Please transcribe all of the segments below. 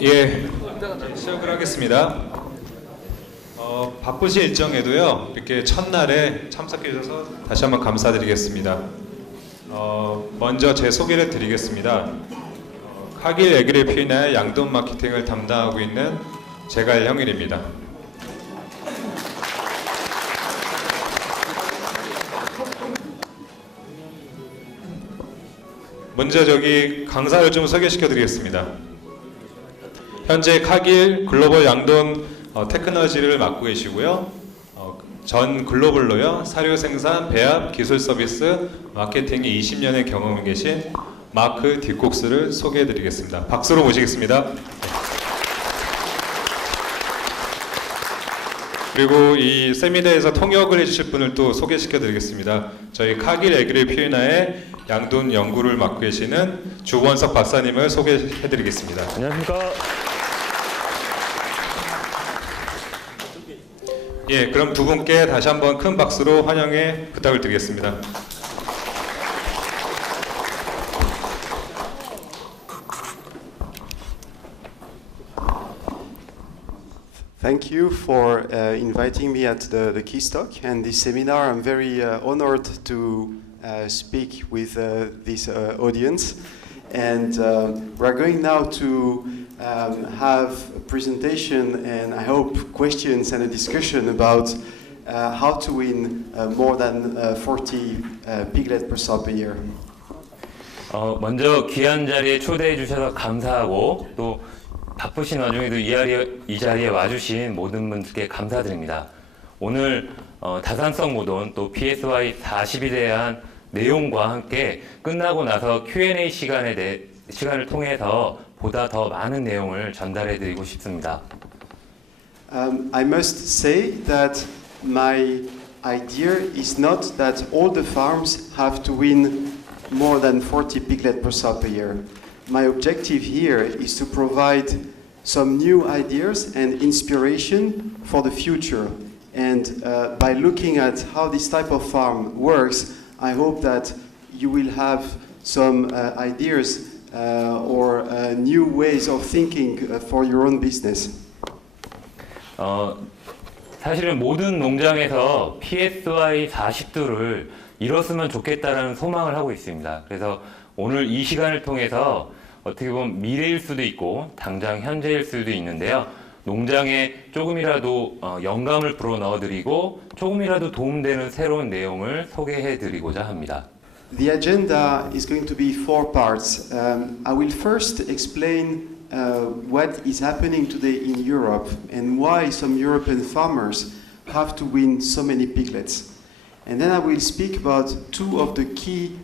예, 시작을 하겠습니다. 바쁘신 일정에도요, 이렇게 첫날에 참석해 주셔서 다시 한번 감사드리겠습니다. 먼저 제 소개를 드리겠습니다. 카길 애기를 피인하여 양돈 마케팅을 담당하고 있는 제갈형일입니다. 먼저 강사를 좀 소개시켜 드리겠습니다. 현재 카길 글로벌 양돈 테크놀로지를 맡고 계시고요. 전 글로벌로요, 사료 생산, 배합, 기술 서비스, 마케팅에 20년의 경험이 계신 마크 디콕스를 소개해 드리겠습니다. 박수로 모시겠습니다. 그리고 이 세미나에서 통역을 해주실 분을 또 소개시켜 드리겠습니다. 저희 카길 애기를 피인하여 양돈 연구를 맡고 계시는 주원석 박사님을 소개해 드리겠습니다. 안녕하십니까. 예, 그럼 두 분께 다시 한번 큰 박수로 환영의 부탁을 드리겠습니다. Thank you for inviting me at the Keystalk and this seminar. I'm very honored to speak with this audience. And we're going now to have a presentation and I hope questions and a discussion about how to win more than 40 piglet per sow per year. 먼저 귀한 자리에 초대해 주셔서 감사하고 또 바쁘신 와중에도 이 자리에 와주신 모든 분들께 감사드립니다. 오늘 다산성 모돈 또 PSY 40에 대한 내용과 함께 끝나고 나서 Q&A 시간을 통해서 보다 더 많은 내용을 전달해 드리고 싶습니다. I must say that my idea is not that all the farms have to win more than 40 piglet per sow per year. My objective here is to provide some new ideas and inspiration for the future. And by looking at how this type of farm works, I hope that you will have some ideas or new ways of thinking for your own business. 사실은 모든 농장에서 PSY 40도를 이뤘으면 좋겠다라는 소망을 하고 있습니다. 그래서 오늘 이 시간을 통해서 어떻게 보면 미래일 수도 있고 당장 현재일 수도 있는데요. 농장에 조금이라도 영감을 불어넣어드리고 조금이라도 도움되는 새로운 내용을 소개해드리고자 합니다. The agenda is going to be 4 parts. I will first explain what is happening today in Europe and why some European farmers have to win so many piglets. And then I will speak about 2 of the key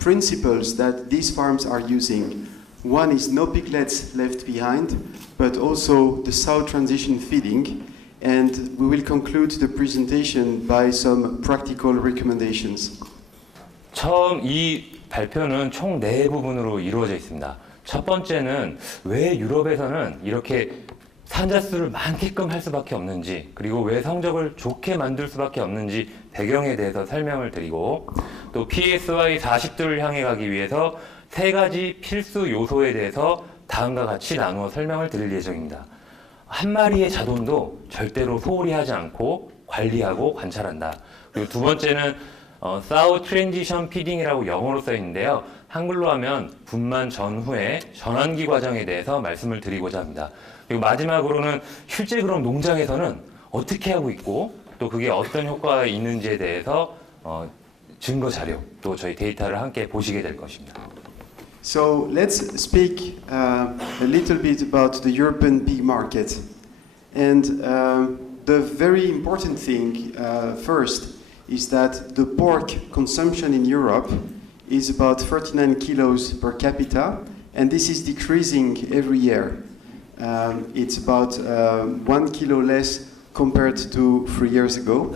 principles that these farms are using. One is no piglets left behind, but also the sow transition feeding. And we will conclude the presentation by some practical recommendations. 처음 이 발표는 총 4부분으로 이루어져 있습니다. 첫 번째는 왜 유럽에서는 이렇게 산자수를 많게끔 할 수밖에 없는지, 그리고 왜 성적을 좋게 만들 수밖에 없는지 배경에 대해서 설명을 드리고, 또 PSY 40도를 향해 가기 위해서 3가지 필수 요소에 대해서 다음과 같이 나누어 설명을 드릴 예정입니다. 한 마리의 자돈도 절대로 소홀히 하지 않고 관리하고 관찰한다. 그리고 두 번째는 사우 트랜지션 피딩이라고 영어로 써 있는데요. 한글로 하면 분만 전후의 전환기 과정에 대해서 말씀을 드리고자 합니다. 그리고 마지막으로는 실제 그럼 농장에서는 어떻게 하고 있고 또 그게 어떤 효과가 있는지에 대해서 증거 자료 또 저희 데이터를 함께 보시게 될 것입니다. So let's speak a little bit about the European pig market. And the very important thing first is that the pork consumption in Europe is about 39 kilos per capita, and this is decreasing every year. It's about 1 kilo less compared to 3 years ago,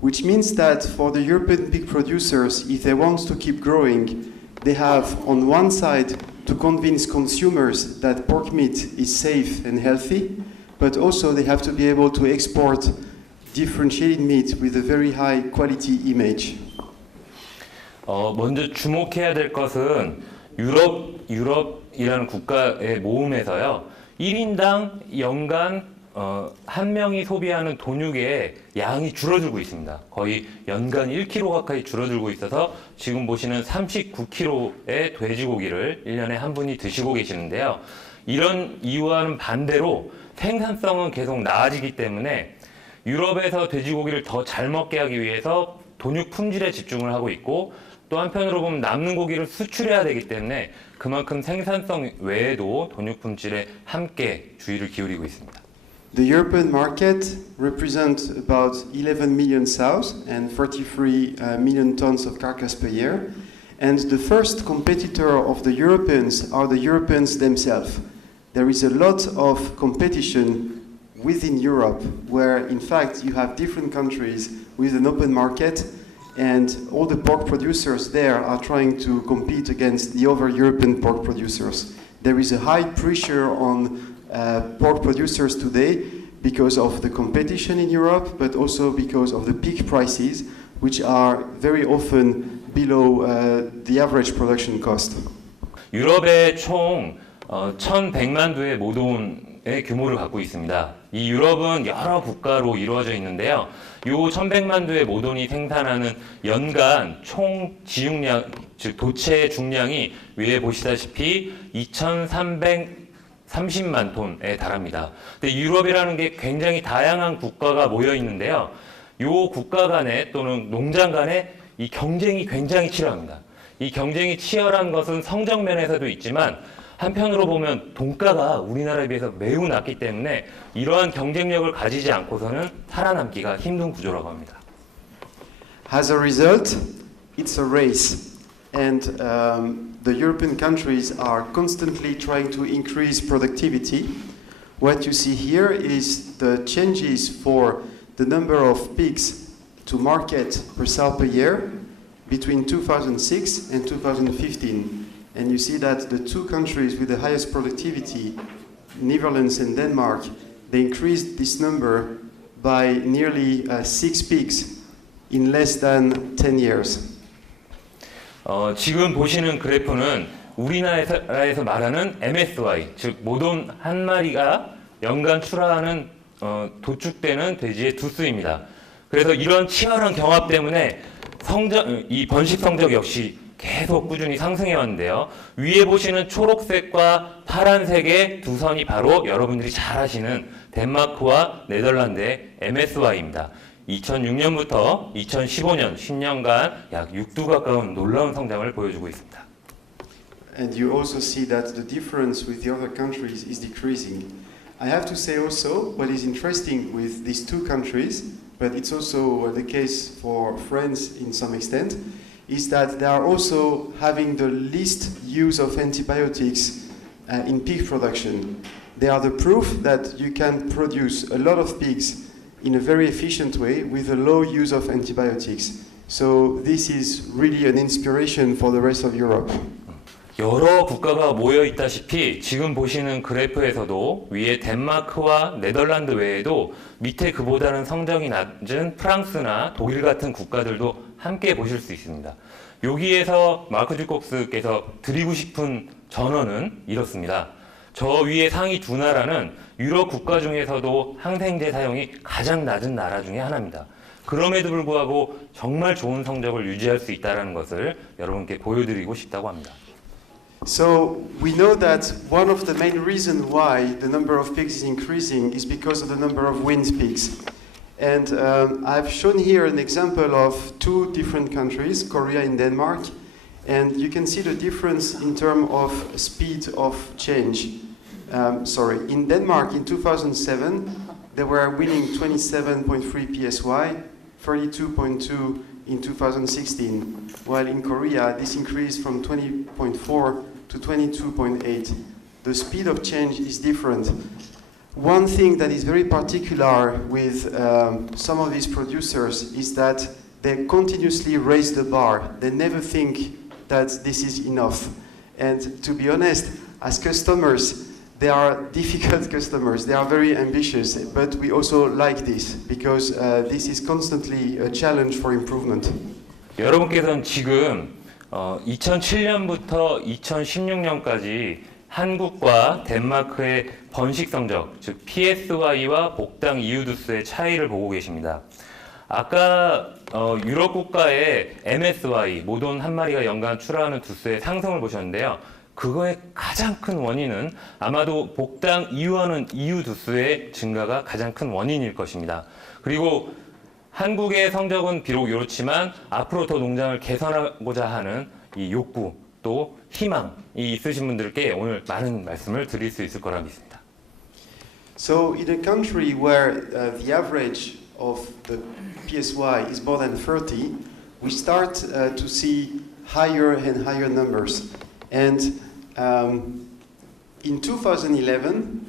which means that for the European pig producers, if they want to keep growing, they have on one side to convince consumers that pork meat is safe and healthy, but also they have to be able to export differentiated meat with a very high quality image. 먼저 주목해야 될 것은 유럽 유럽이라는 국가의 모음에서요, 1인당 연간 한 명이 소비하는 돈육의 양이 줄어들고 있습니다. 거의 연간 1kg 가까이 줄어들고 있어서 지금 보시는 39kg의 돼지고기를 1년에 한 분이 드시고 계시는데요. 이런 이유와는 반대로 생산성은 계속 나아지기 때문에 유럽에서 돼지고기를 더 잘 먹게 하기 위해서 돈육 품질에 집중을 하고 있고, 또 한편으로 보면 남는 고기를 수출해야 되기 때문에 그만큼 생산성 외에도 돈육 품질에 함께 주의를 기울이고 있습니다. The European market represents about 11 million sows and 43 million tons of carcass per year. And the first competitor of the Europeans are the Europeans themselves. There is a lot of competition within Europe, where in fact you have different countries with an open market, and all the pork producers there are trying to compete against the other European pork producers. There is a high pressure on pork producers today because of the competition in Europe, but also because of the pig prices, which are very often below the average production cost. 유럽의 총 1,100만 두의 모돈의 규모를 갖고 있습니다. 이 유럽은 여러 국가로 이루어져 있는데요. 요 1,100만 두의 모돈이 생산하는 연간 총 지육량, 즉 도체 중량이 위에 보시다시피 2,330만 톤에 달합니다. 근데 유럽이라는 게 굉장히 다양한 국가가 모여 있는데요. 요 국가 간에 또는 농장 간에 이 경쟁이 굉장히 치열합니다. 이 경쟁이 치열한 것은 성적 면에서도 있지만 한편으로 보면 돈가가 우리나라에 비해서 매우 낮기 때문에 이러한 경쟁력을 가지지 않고서는 살아남기가 힘든 구조라고 합니다. As a result, it's a race, and the European countries are constantly trying to increase productivity. What you see here is the changes for the number of pigs to market per sow per year between 2006 and 2015. And you see that the two countries with the highest productivity, Netherlands and Denmark, they increased this number by nearly 6 pigs in less than 10 years. 지금 보시는 그래프는 우리나라에서 말하는 MSY, 즉 모돈 한 마리가 연간 출하하는 도축되는 돼지의 두수입니다. 그래서 이런 치열한 경합 때문에 이 번식 성적 역시 계속 꾸준히 상승해 왔는데요. 위에 보시는 초록색과 파란색의 두 선이 바로 여러분들이 잘 아시는 덴마크와 네덜란드의 MSY입니다. 2006년부터 2015년 10년간 약 6두 가까운 놀라운 성장을 보여주고 있습니다. And you also see that the difference with the other countries is decreasing. I have to say also what is interesting with these two countries, but it's also the case for France in some extent, is that they are also having the least use of antibiotics in pig production. They are the proof that you can produce a lot of pigs in a very efficient way with a low use of antibiotics. So this is really an inspiration for the rest of Europe. 여러 국가가 모여 있다시피 지금 보시는 그래프에서도 위에 덴마크와 네덜란드 외에도 밑에 그보다는 성적이 낮은 프랑스나 독일 같은 국가들도 함께 보실 수 있습니다. 여기에서 마크 주콕스께서 드리고 싶은 전언은 이렇습니다. 저 위에 상위 두 나라는 유럽 국가 중에서도 항생제 사용이 가장 낮은 나라 중에 하나입니다. 그럼에도 불구하고 정말 좋은 성적을 유지할 수 있다는 것을 여러분께 보여드리고 싶다고 합니다. So we know that one of the main reasons why the number of pigs is increasing is because of the number of weaned pigs. And I've shown here an example of two different countries, Korea and Denmark, and you can see the difference in terms of speed of change. In Denmark in 2007, they were winning 27.3 PSY, 32.2 in 2016, while in Korea this increased from 20.4 to 22.8. The speed of change is different. One thing that is very particular with some of these producers is that they continuously raise the bar. They never think that this is enough. And to be honest, as customers, they are difficult customers. They are very ambitious, but we also like this because this is constantly a challenge for improvement. 여러분께서는 지금 2007년부터 2016년까지 한국과 덴마크의 번식 성적, 즉 PSY와 복당 이유두수의 차이를 보고 계십니다. 아까 유럽 국가의 MSY, 모돈 한 마리가 연간 출하하는 두수의 상승을 보셨는데요. 그거의 가장 큰 원인은 아마도 복당 이유하는 이유 두수의 증가가 가장 큰 원인일 것입니다. 그리고 한국의 성적은 비록 이렇지만 앞으로 더 농장을 개선하고자 하는 이 욕구 또 희망이 있으신 분들께 오늘 많은 말씀을 드릴 수 있을 거라 믿습니다. So in a country where the average of the PSY is more than 30, we start to see higher and higher numbers. And in 2011,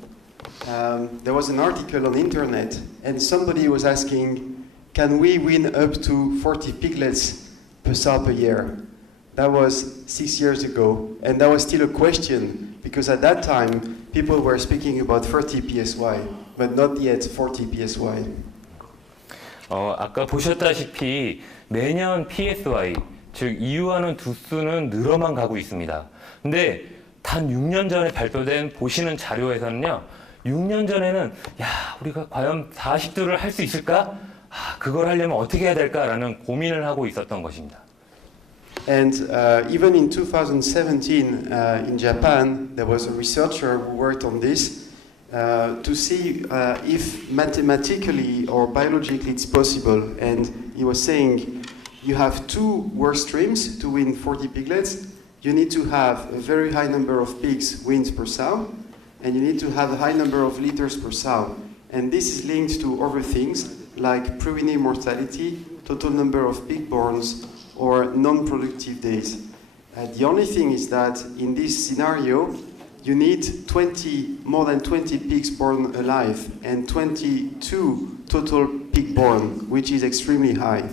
there was an article on the internet, and somebody was asking, can we win up to 40 piglets per sow per year? That was 6 years ago, and that was still a question, because at that time, people were speaking about 30 PSY, but not yet 40 PSY. 아까 보셨다시피 매년 PSY, 즉 이유하는 두수는 늘어만 가고 있습니다. 근데 단 6년 전에 발표된 보시는 자료에서는요, 6년 전에는 우리가 과연 40두를 할 수 있을까? 그걸 하려면 어떻게 해야 될까라는 고민을 하고 있었던 것입니다. And even in 2017 in Japan, there was a researcher who worked on this to see if mathematically or biologically it's possible. And he was saying, you have two work streams to win 40 piglets. You need to have a very high number of pigs wins per sow, and you need to have a high number of liters per sow. And this is linked to other things like preweaning mortality, total number of pig borns, or non-productive days. The only thing is that in this scenario, you need more than 20 pigs born alive and 22 total pig born, which is extremely high.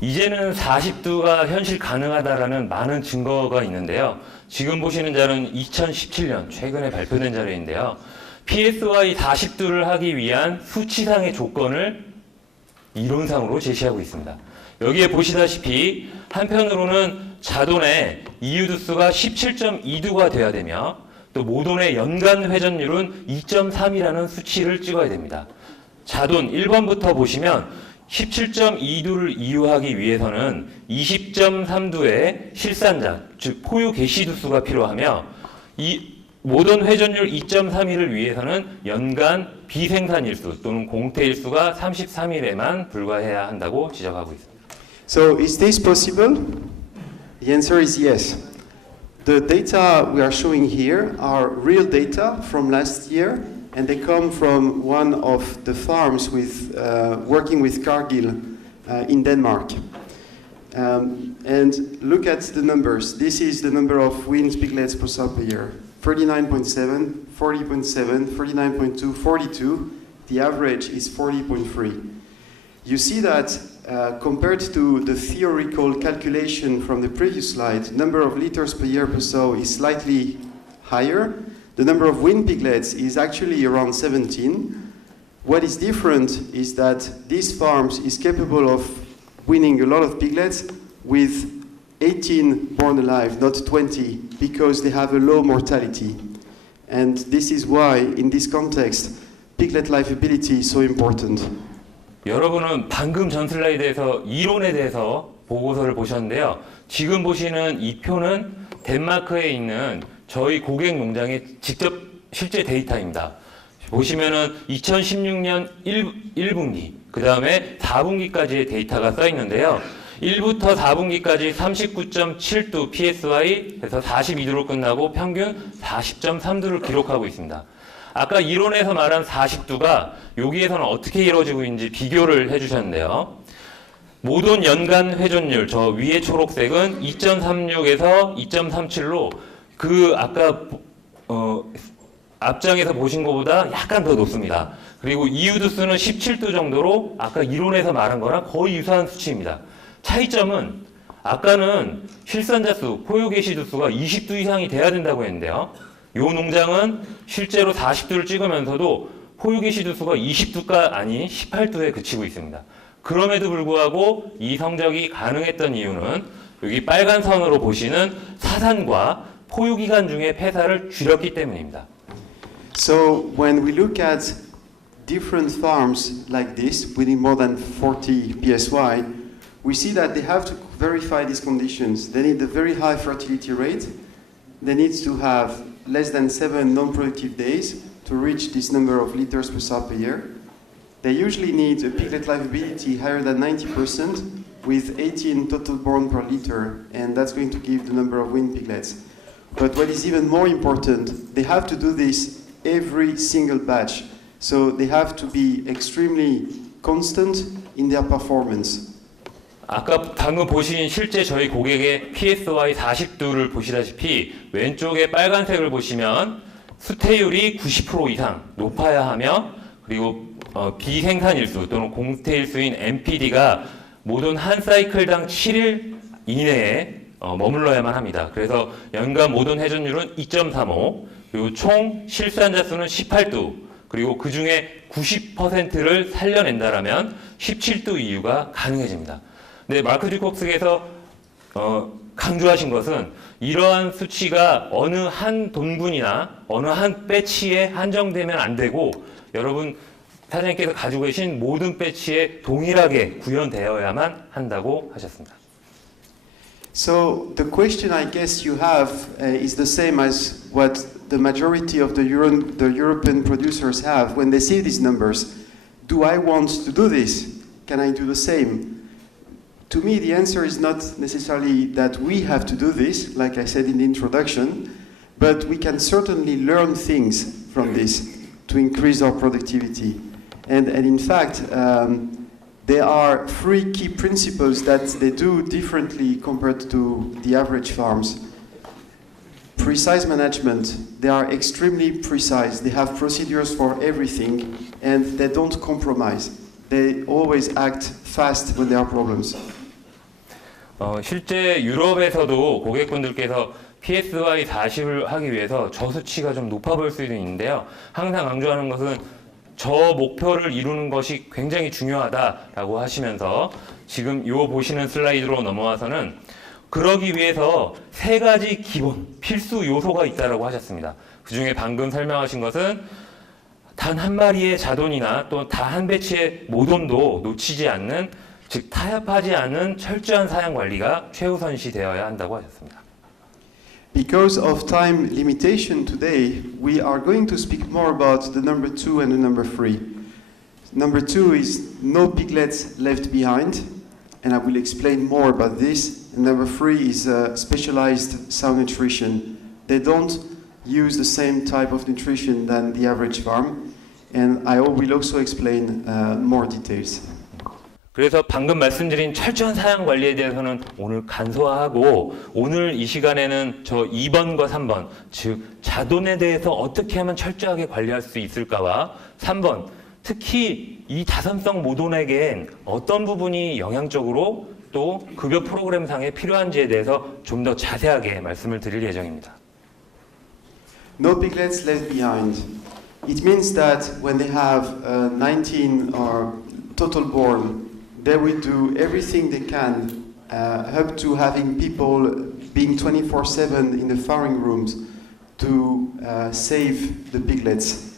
이제는 40두가 현실 가능하다라는 많은 증거가 있는데요. 지금 보시는 자료는 2017년 최근에 발표된 자료인데요. PSY 40두를 하기 위한 수치상의 조건을 이론상으로 제시하고 있습니다. 여기에 보시다시피 한편으로는 자돈의 이유두수가 17.2두가 돼야 되며 또 모돈의 연간 회전율은 2.3이라는 수치를 찍어야 됩니다. 자돈 1번부터 보시면 17.2두를 이유하기 위해서는 20.3두의 실산자, 즉 포유 개시두수가 필요하며 이 모돈 회전율 2.31을 위해서는 연간 비생산일수 또는 공태일수가 33일에만 불과해야 한다고 지적하고 있습니다. So is this possible? The answer is yes. The data we are showing here are real data from last year, and they come from one of the farms with working with Cargill in Denmark. And look at the numbers. This is the number of weaned piglets per sow per year. 39.7, 40.7, 39.2, 42. The average is 40.3. You see that compared to the theoretical calculation from the previous slide, number of liters per year per sow is slightly higher. The number of weaned piglets is actually around 17. What is different is that these farms is capable of weaning a lot of piglets with 18 born alive, not 20, because they have a low mortality. And this is why, in this context, piglet livability is so important. 여러분은 방금 전 슬라이드에서 이론에 대해서 보고서를 보셨는데요. 지금 보시는 이 표는 덴마크에 있는 저희 고객 농장의 직접 실제 데이터입니다. 보시면은 2016년 1분기, 그 다음에 4분기까지의 데이터가 써 있는데요. 1부터 4분기까지 39.7두 PSY 해서 42두로 끝나고 평균 40.3두를 기록하고 있습니다. 아까 이론에서 말한 40두가 여기에서는 어떻게 이루어지고 있는지 비교를 해주셨는데요. 모돈 연간 회전율, 저 위에 초록색은 2.36에서 2.37로 그 아까 앞장에서 보신 것보다 약간 더 높습니다. 그리고 이유두수는 17두 정도로 아까 이론에서 말한 거랑 거의 유사한 수치입니다. 차이점은 아까는 실산자수, 포유개시두수가 20두 이상이 돼야 된다고 했는데요. 이 농장은 실제로 40두를 찍으면서도 포유개시두수가 20두가 아닌 18두에 그치고 있습니다. 그럼에도 불구하고 이 성적이 가능했던 이유는 여기 빨간 선으로 보시는 사산과 포유기간 중에 폐사를 줄였기 때문입니다. So when we look at different farms like this, within more than 40 PSY, we see that they have to verify these conditions. They need a very high fertility rate. They need to have less than 7 non-productive days to reach this number of liters per sow per year. They usually need a piglet livability higher than 90% with 18 total born per liter, and that's going to give the number of weaned piglets. But what is even more important, they have to do this every single batch. So they have to be extremely constant in their performance. 아까 방금 보신 실제 저희 고객의 PSY 40도를 보시다시피 왼쪽에 빨간색을 보시면 수태율이 90% 이상 높아야 하며 그리고 비생산일수 또는 공태일수인 MPD가 모든 한 사이클당 7일 이내에 머물러야만 합니다. 그래서 연간 모든 회전율은 2.35 그리고 총 실수환자 수는 18두 그리고 그 중에 90%를 살려낸다라면 17두 이유가 가능해집니다. 네, 마크 주콕스께서 강조하신 것은 이러한 수치가 어느 한 돈분이나 어느 한 배치에 한정되면 안 되고 여러분 사장님께서 가지고 계신 모든 배치에 동일하게 구현되어야만 한다고 하셨습니다. So the question I guess you have is the same as what the majority of the European producers have when they see these numbers. Do I want to do this? Can I do the same? To me, the answer is not necessarily that we have to do this, like I said in the introduction, but we can certainly learn things from this to increase our productivity. And in fact, there are 3 key principles that they do differently compared to the average farms. Precise management. They are extremely precise. They have procedures for everything, and they don't compromise. They always act fast when there are problems. 실제 유럽에서도 고객분들께서 PSY 40을 하기 위해서 저 수치가 좀 높아 보일 수도 있는데요. 항상 강조하는 것은 저 목표를 이루는 것이 굉장히 중요하다라고 하시면서 지금 요 보시는 슬라이드로 넘어와서는 그러기 위해서 3가지 기본 필수 요소가 있다라고 하셨습니다. 그 중에 방금 설명하신 것은 단 한 마리의 자돈이나 또 다 한 배치의 모돈도 놓치지 않는 즉 타협하지 않은 철저한 사양 관리가 최우선시 되어야 한다고 하셨습니다. Because of time limitation today, we are going to speak more about the number 2 and the number 3. Number 2 is no piglets left behind, and I will explain more about this. And number 3 is specialized sow nutrition. They don't use the same type of nutrition than the average farm, and I will also explain more details. 그래서 방금 말씀드린 철저한 사양 관리에 대해서는 오늘 간소화하고 오늘 이 시간에는 저 2번과 3번 즉 자돈에 대해서 어떻게 하면 철저하게 관리할 수 있을까와 3번 특히 이 다산성 모돈에겐 어떤 부분이 영향적으로 또 급여 프로그램상에 필요한지에 대해서 좀 더 자세하게 말씀을 드릴 예정입니다. No piglets left behind. It means that when they have 19 or total born, they will do everything they can up to having people being 24/7 in the farrowing rooms to save the piglets.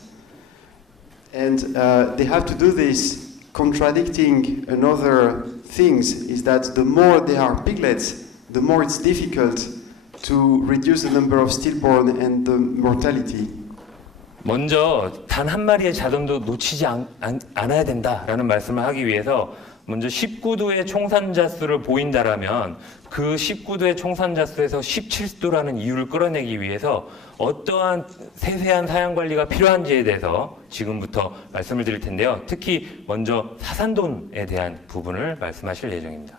And they have to do this contradicting another things is that the more there are piglets, the more it's difficult to reduce the number of stillborn and the mortality. 먼저 단 한 마리의 자돈도 놓치지 않아야 된다라는 말씀을 하기 위해서 먼저 19두의 총산자 수를 보인다라면 그 19두의 총산자 수에서 17두라는 이유를 끌어내기 위해서 어떠한 세세한 사양 관리가 필요한지에 대해서 지금부터 말씀을 드릴 텐데요. 특히 먼저 사산돈에 대한 부분을 말씀하실 예정입니다.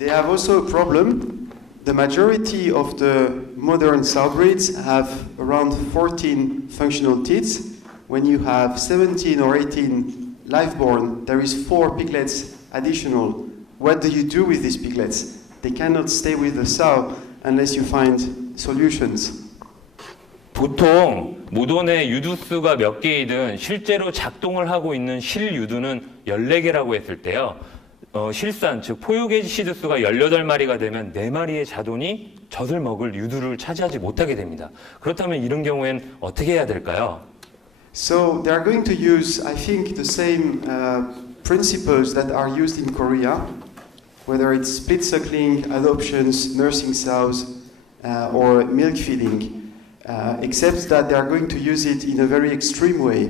They have also a problem. The majority of the modern sow breeds have around 14 functional teats. When you have 17 or 18 live-born, there is 4 piglets additional. What do you do with these piglets? They cannot stay with the sow unless you find solutions. 보통 모돈의 유두수가 몇 개이든 실제로 작동을 하고 있는 실유두는 14개라고 했을 때요. 실산, 즉 포유개시 시드수가 18마리가 되면 4마리의 자돈이 젖을 먹을 유두를 차지하지 못하게 됩니다. 그렇다면 이런 경우엔 어떻게 해야 될까요? So they are going to use, I think, the same principles that are used in Korea, whether it's split suckling, adoptions, nursing sows, or milk feeding, except that they are going to use it in a very extreme way.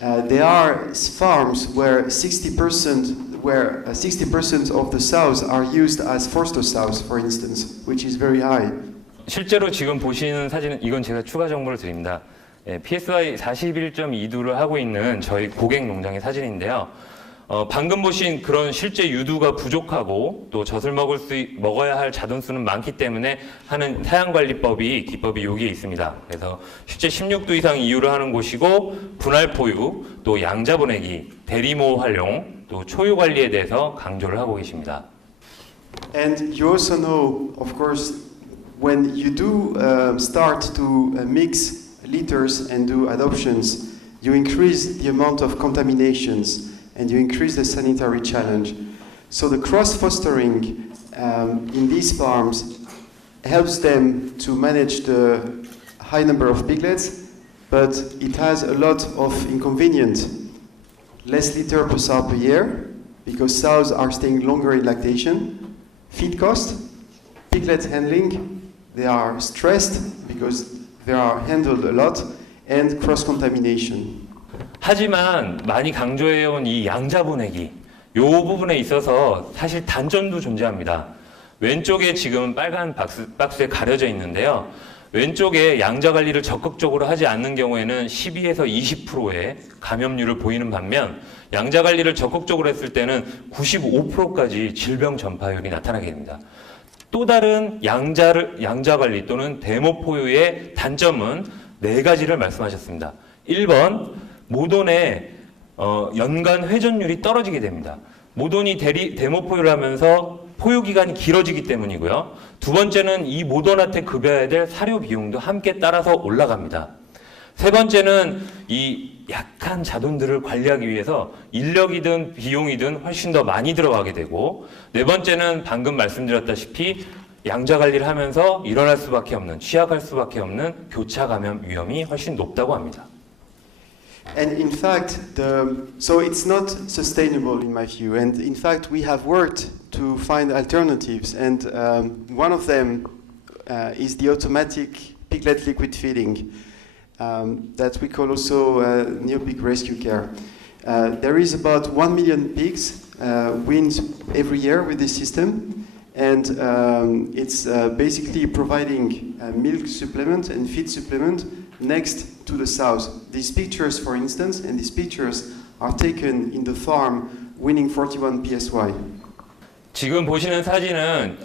There are farms where 60% of the sows are used as foster sows, for instance, which is very high. 실제로 지금 보시는 사진은 이건 제가 추가 정보를 드립니다. PSI 41.2두를 하고 있는 저희 고객 농장의 사진인데요. 방금 보신 그런 실제 유두가 부족하고 또 젖을 먹어야 할 자돈수는 많기 때문에 하는 사양관리법이 기법이 여기에 있습니다. 그래서 실제 16두 이상 이유를 하는 곳이고 분할 포유, 또 양자 보내기, 대리모 활용, 또 초유 관리에 대해서 강조를 하고 계십니다. And you also know, of course, when you do start to mix litters and do adoptions, you increase the amount of contaminations and you increase the sanitary challenge. So the cross-fostering in these farms helps them to manage the high number of piglets, but it has a lot of inconvenience. Less litter per sow per year, because sows are staying longer in lactation. Feed cost, piglet handling, they are stressed because they are handled a lot, and cross-contamination. 하지만 많이 강조해온 이 양자 보내기, 이 부분에 있어서 사실 단점도 존재합니다. 왼쪽에 지금 빨간 박스에 가려져 있는데요. 왼쪽에 양자 관리를 적극적으로 하지 않는 경우에는 12에서 20%의 감염률을 보이는 반면 양자 관리를 적극적으로 했을 때는 95%까지 질병 전파율이 나타나게 됩니다. 또 다른 양자 관리 또는 데모 포유의 단점은 4가지를 말씀하셨습니다. 1번, 모돈의 연간 회전율이 떨어지게 됩니다. 모돈이 데모 포유를 하면서 포유 기간이 길어지기 때문이고요. 두 번째는 이 모돈한테 급여해야 될 사료 비용도 함께 따라서 올라갑니다. 세 번째는 이 약한 자돈들을 관리하기 위해서 인력이든 비용이든 훨씬 더 많이 들어가게 되고, 네 번째는 방금 말씀드렸다시피 양자 관리를 하면서 일어날 수밖에 없는, 취약할 수밖에 없는 교차 감염 위험이 훨씬 높다고 합니다. And in fact, so it's not sustainable in my view. And in fact, we have worked to find alternatives. And one of them is the automatic piglet liquid feeding that we call also Neopig Rescue Care. There is about 1 million pigs weaned every year with this system. And it's basically providing milk supplement and feed supplement next to the sows. These pictures, for instance, and these pictures are taken in the farm weaning 41 PSY. 지금 보시는 사진은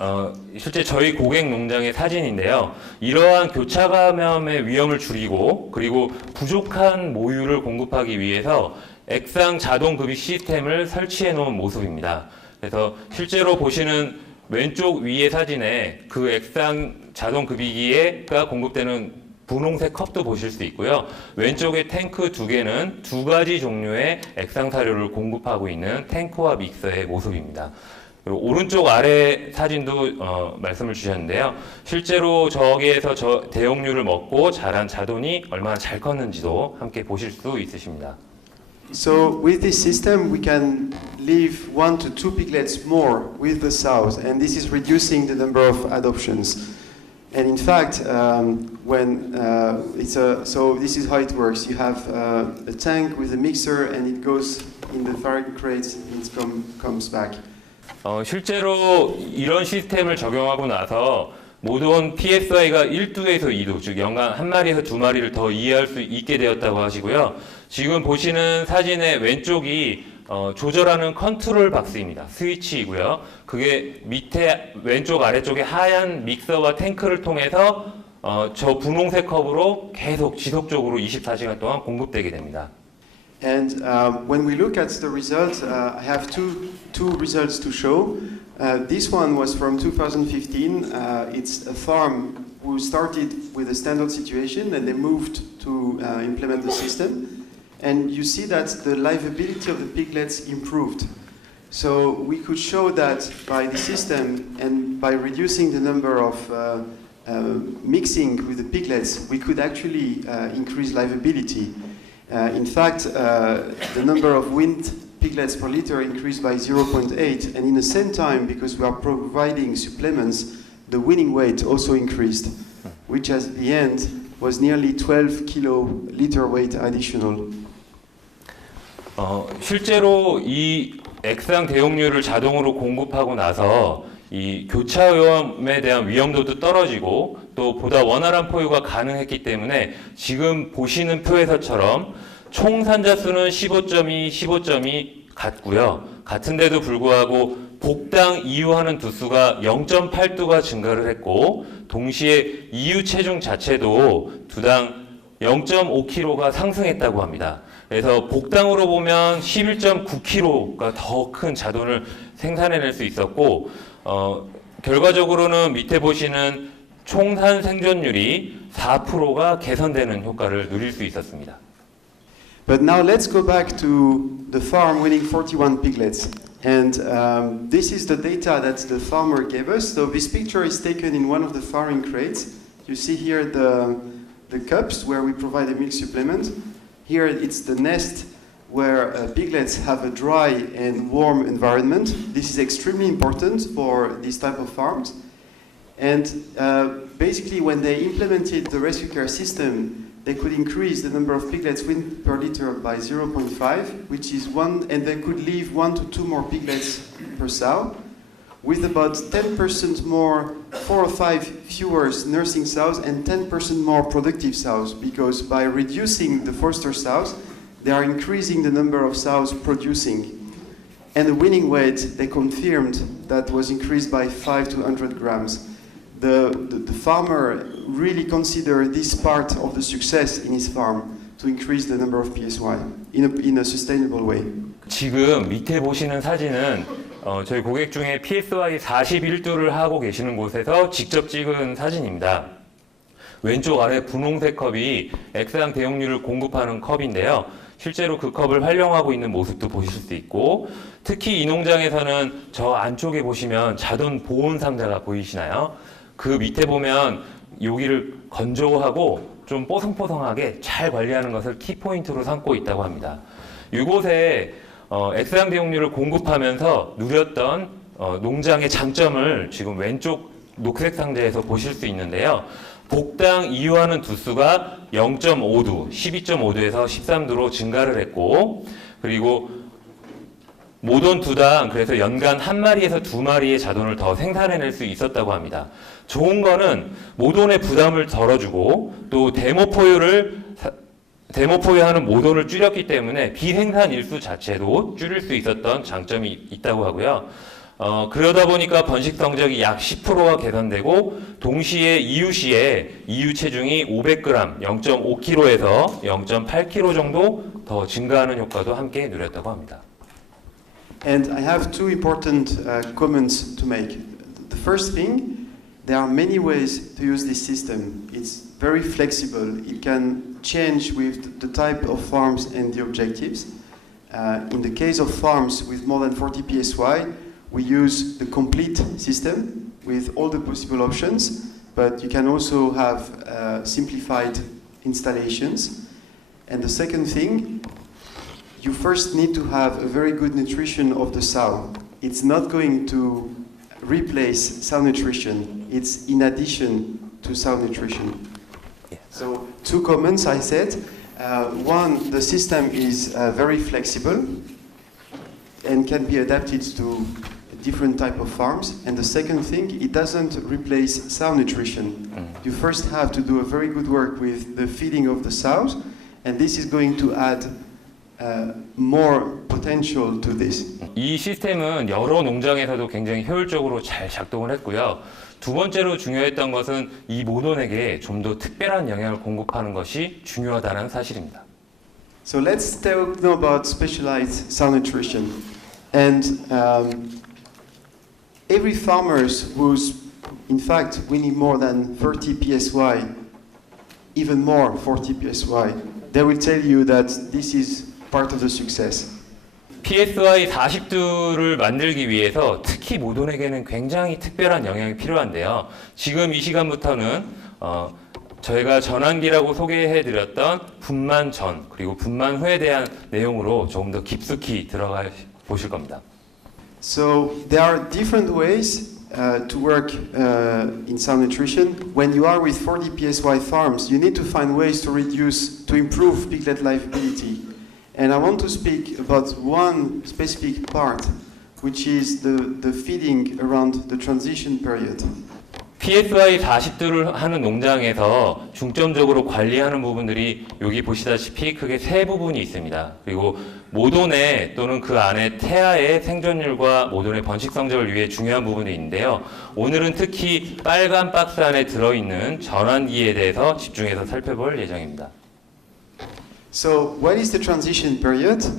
실제 저희 고객 농장의 사진인데요. 이러한 교차 감염의 위험을 줄이고 그리고 부족한 모유를 공급하기 위해서 액상 자동 급식 시스템을 설치해 놓은 모습입니다. 그래서 실제로 보시는 왼쪽 위의 사진에 그 액상 자동 급이기가 공급되는 분홍색 컵도 보실 수 있고요. 왼쪽에 탱크 2개는 2가지 종류의 액상 사료를 공급하고 있는 탱크와 믹서의 모습입니다. 그리고 오른쪽 아래 사진도 말씀을 주셨는데요. 실제로 저기에서 대용류를 먹고 자란 자돈이 얼마나 잘 컸는지도 함께 보실 수 있으십니다. So with this system, we can leave 1 to 2 piglets more with the sows, and this is reducing the number of adoptions. And in fact, so this is how it works. You have a tank with a mixer, and it goes in the farrowing crates, and it comes back. 실제로 이런 시스템을 적용하고 나서 모든 PSI가 1두에서 2두, 즉 연간 1마리에서 2마리를 더 이해할 수 있게 되었다고 하시고요. 지금 보시는 사진의 왼쪽이 조절하는 컨트롤 박스입니다. 스위치이고요. 그게 밑에 왼쪽 아래쪽에 하얀 믹서와 탱크를 통해서 저 분홍색 컵으로 계속 지속적으로 24시간 동안 공급되게 됩니다. And when we look at the results, I have two results to show. This one was from 2015. It's a farm who started with a standard situation and they moved to implement the system. And you see that the livability of the piglets improved. So we could show that by the system and by reducing the number of mixing with the piglets, we could actually increase livability. In fact, the number of weaned piglets per liter increased by 0.8, and in the same time, because we are providing supplements, the weaning weight also increased, which at the end was nearly 12 kiloliter weight additional. 실제로 이 액상 대용류를 자동으로 공급하고 나서 이 교차 오염에 대한 위험도도 떨어지고 또 보다 원활한 포유가 가능했기 때문에 지금 보시는 표에서처럼 총 산자수는 15.2 같고요. 같은데도 불구하고 복당 이유하는 두수가 0.8두가 증가를 했고 동시에 이유 체중 자체도 두당 0.5kg가 상승했다고 합니다. 그래서 복당으로 보면 11.9kg가 더 큰 자돈을 생산해낼 수 있었고 결과적으로는 밑에 보시는 총산 생존율이 4%가 개선되는 효과를 누릴 수 있었습니다. But now let's go back to the farm winning 41 piglets. And this is the data that the farmer gave us. So this picture is taken in one of the farming crates. You see here the cups where we provide a milk supplement. Here it's the nest where piglets have a dry and warm environment. This is extremely important for these type of farms. And basically when they implemented the rescue care system, they could increase the number of piglets weaned per liter by 0.5, which is one, and they could leave 1 to 2 more piglets per sow, with about 10% more, 4 or 5 fewer nursing sows and 10% more productive sows, because by reducing the foster sows, they are increasing the number of sows producing. And the weaning weight, they confirmed that was increased by 5 to 100 grams. The farmer really considered this part of the success in his farm to increase the number of PSY in a sustainable way. 지금 밑에 보시는 사진은 저희 고객 중에 PSY 41두를 하고 계시는 곳에서 직접 찍은 사진입니다. 왼쪽 아래 분홍색 컵이 액상 대용류를 공급하는 컵인데요. 실제로 그 컵을 활용하고 있는 모습도 보실 수 있고 특히 이 농장에서는 저 안쪽에 보시면 자돈 보온 상자가 보이시나요? 그 밑에 보면 여기를 건조하고 좀 뽀송뽀송하게 잘 관리하는 것을 키포인트로 삼고 있다고 합니다. 이곳에 액상 대용류를 공급하면서 누렸던 농장의 장점을 지금 왼쪽 녹색 상자에서 보실 수 있는데요. 복당 이유하는 두수가 0.5두, 12.5두에서 13두로 증가를 했고 그리고 모돈 두당 그래서 연간 한 마리에서 두 마리의 자돈을 더 생산해낼 수 있었다고 합니다. 좋은 거는 모돈의 부담을 덜어주고 또 데모 포유하는 모돈을 줄였기 때문에 비생산 일수 자체도 줄일 수 있었던 장점이 있다고 하고요. 그러다 보니까 번식 성적이 약 10%가 개선되고 동시에 이유 시에 이유 체중이 500g, 0.5kg에서 0.8kg 정도 더 증가하는 효과도 함께 누렸다고 합니다. And I have two important comments to make. The first thing, there are many ways to use this system. It's very flexible. It can change with the type of farms and the objectives. In the case of farms with more than 40 PSY, we use the complete system with all the possible options, but you can also have simplified installations. And the second thing, you first need to have a very good nutrition of the sow. It's not going to replace sow nutrition. It's in addition to sow nutrition. Yeah. So two comments I said. One, the system is very flexible and can be adapted to different type of farms. And the second thing, it doesn't replace sow nutrition. You first have to do a very good work with the feeding of the sows, and this is going to add more potential to this. 이 시스템은 여러 농장에서도 굉장히 효율적으로 잘 작동을 했고요. 두 번째로 중요했던 것은 이 모돈에게 좀 더 특별한 영향을 공급하는 것이 중요하다는 사실입니다. So let's talk now about specialized sow nutrition. And every farmer who's in fact winning more than 30 PSY, even more 40 PSY, they will tell you that this is part of the success. PSY 40두를 만들기 위해서 특히 모돈에게는 굉장히 특별한 영양이 필요한데요. 지금 이 시간부터는 저희가 전환기라고 소개해드렸던 분만 전 그리고 분만 후에 대한 내용으로 조금 더 깊숙이 들어가 보실 겁니다. So there are different ways to work in sound nutrition. When you are with 40 PSY farms, you need to find ways to improve piglet livability. And I want to speak about one specific part, which is the feeding around the transition period. PSY 40두를 하는 농장에서 중점적으로 관리하는 부분들이 여기 보시다시피 크게 세 부분이 있습니다. 그리고 모돈의 또는 그 안에 태아의 생존율과 모돈의 번식 성적을 위해 중요한 부분이 있는데요. 오늘은 특히 빨간 박스 안에 들어있는 전환기에 대해서 집중해서 살펴볼 예정입니다. So what is the transition period?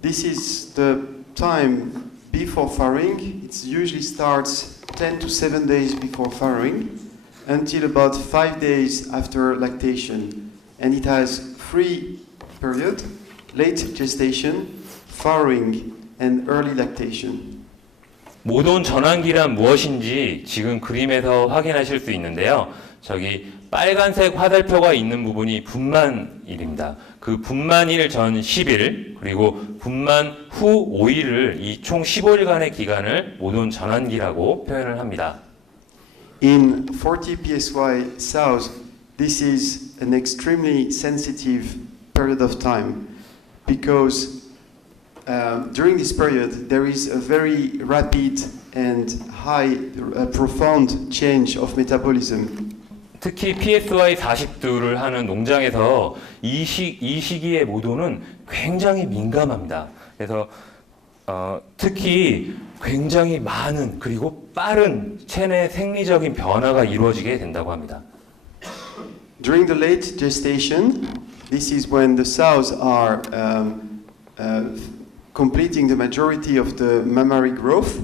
This is the time before farrowing. It usually starts 10 to 7 days before farrowing until about 5 days after lactation. And it has 3 periods: late gestation, farrowing, and early lactation. 모돈 전환기란 무엇인지 지금 그림에서 확인하실 수 있는데요. 저기 빨간색 화살표가 있는 부분이 분만일입니다. 그 분만일 전 10일 그리고 분만 후 5일을 이 총 15일간의 기간을 모돈 전환기라고 표현을 합니다. In 40 PSY sows, this is an extremely sensitive period of time because during this period there is a very rapid and high, profound change of metabolism. 특히 PSY 40두를 하는 농장에서 이 시기의 모돈은 굉장히 민감합니다. 그래서 특히 굉장히 많은 그리고 빠른 체내 생리적인 변화가 이루어지게 된다고 합니다. During the late gestation, this is when the sows are completing the majority of the mammary growth,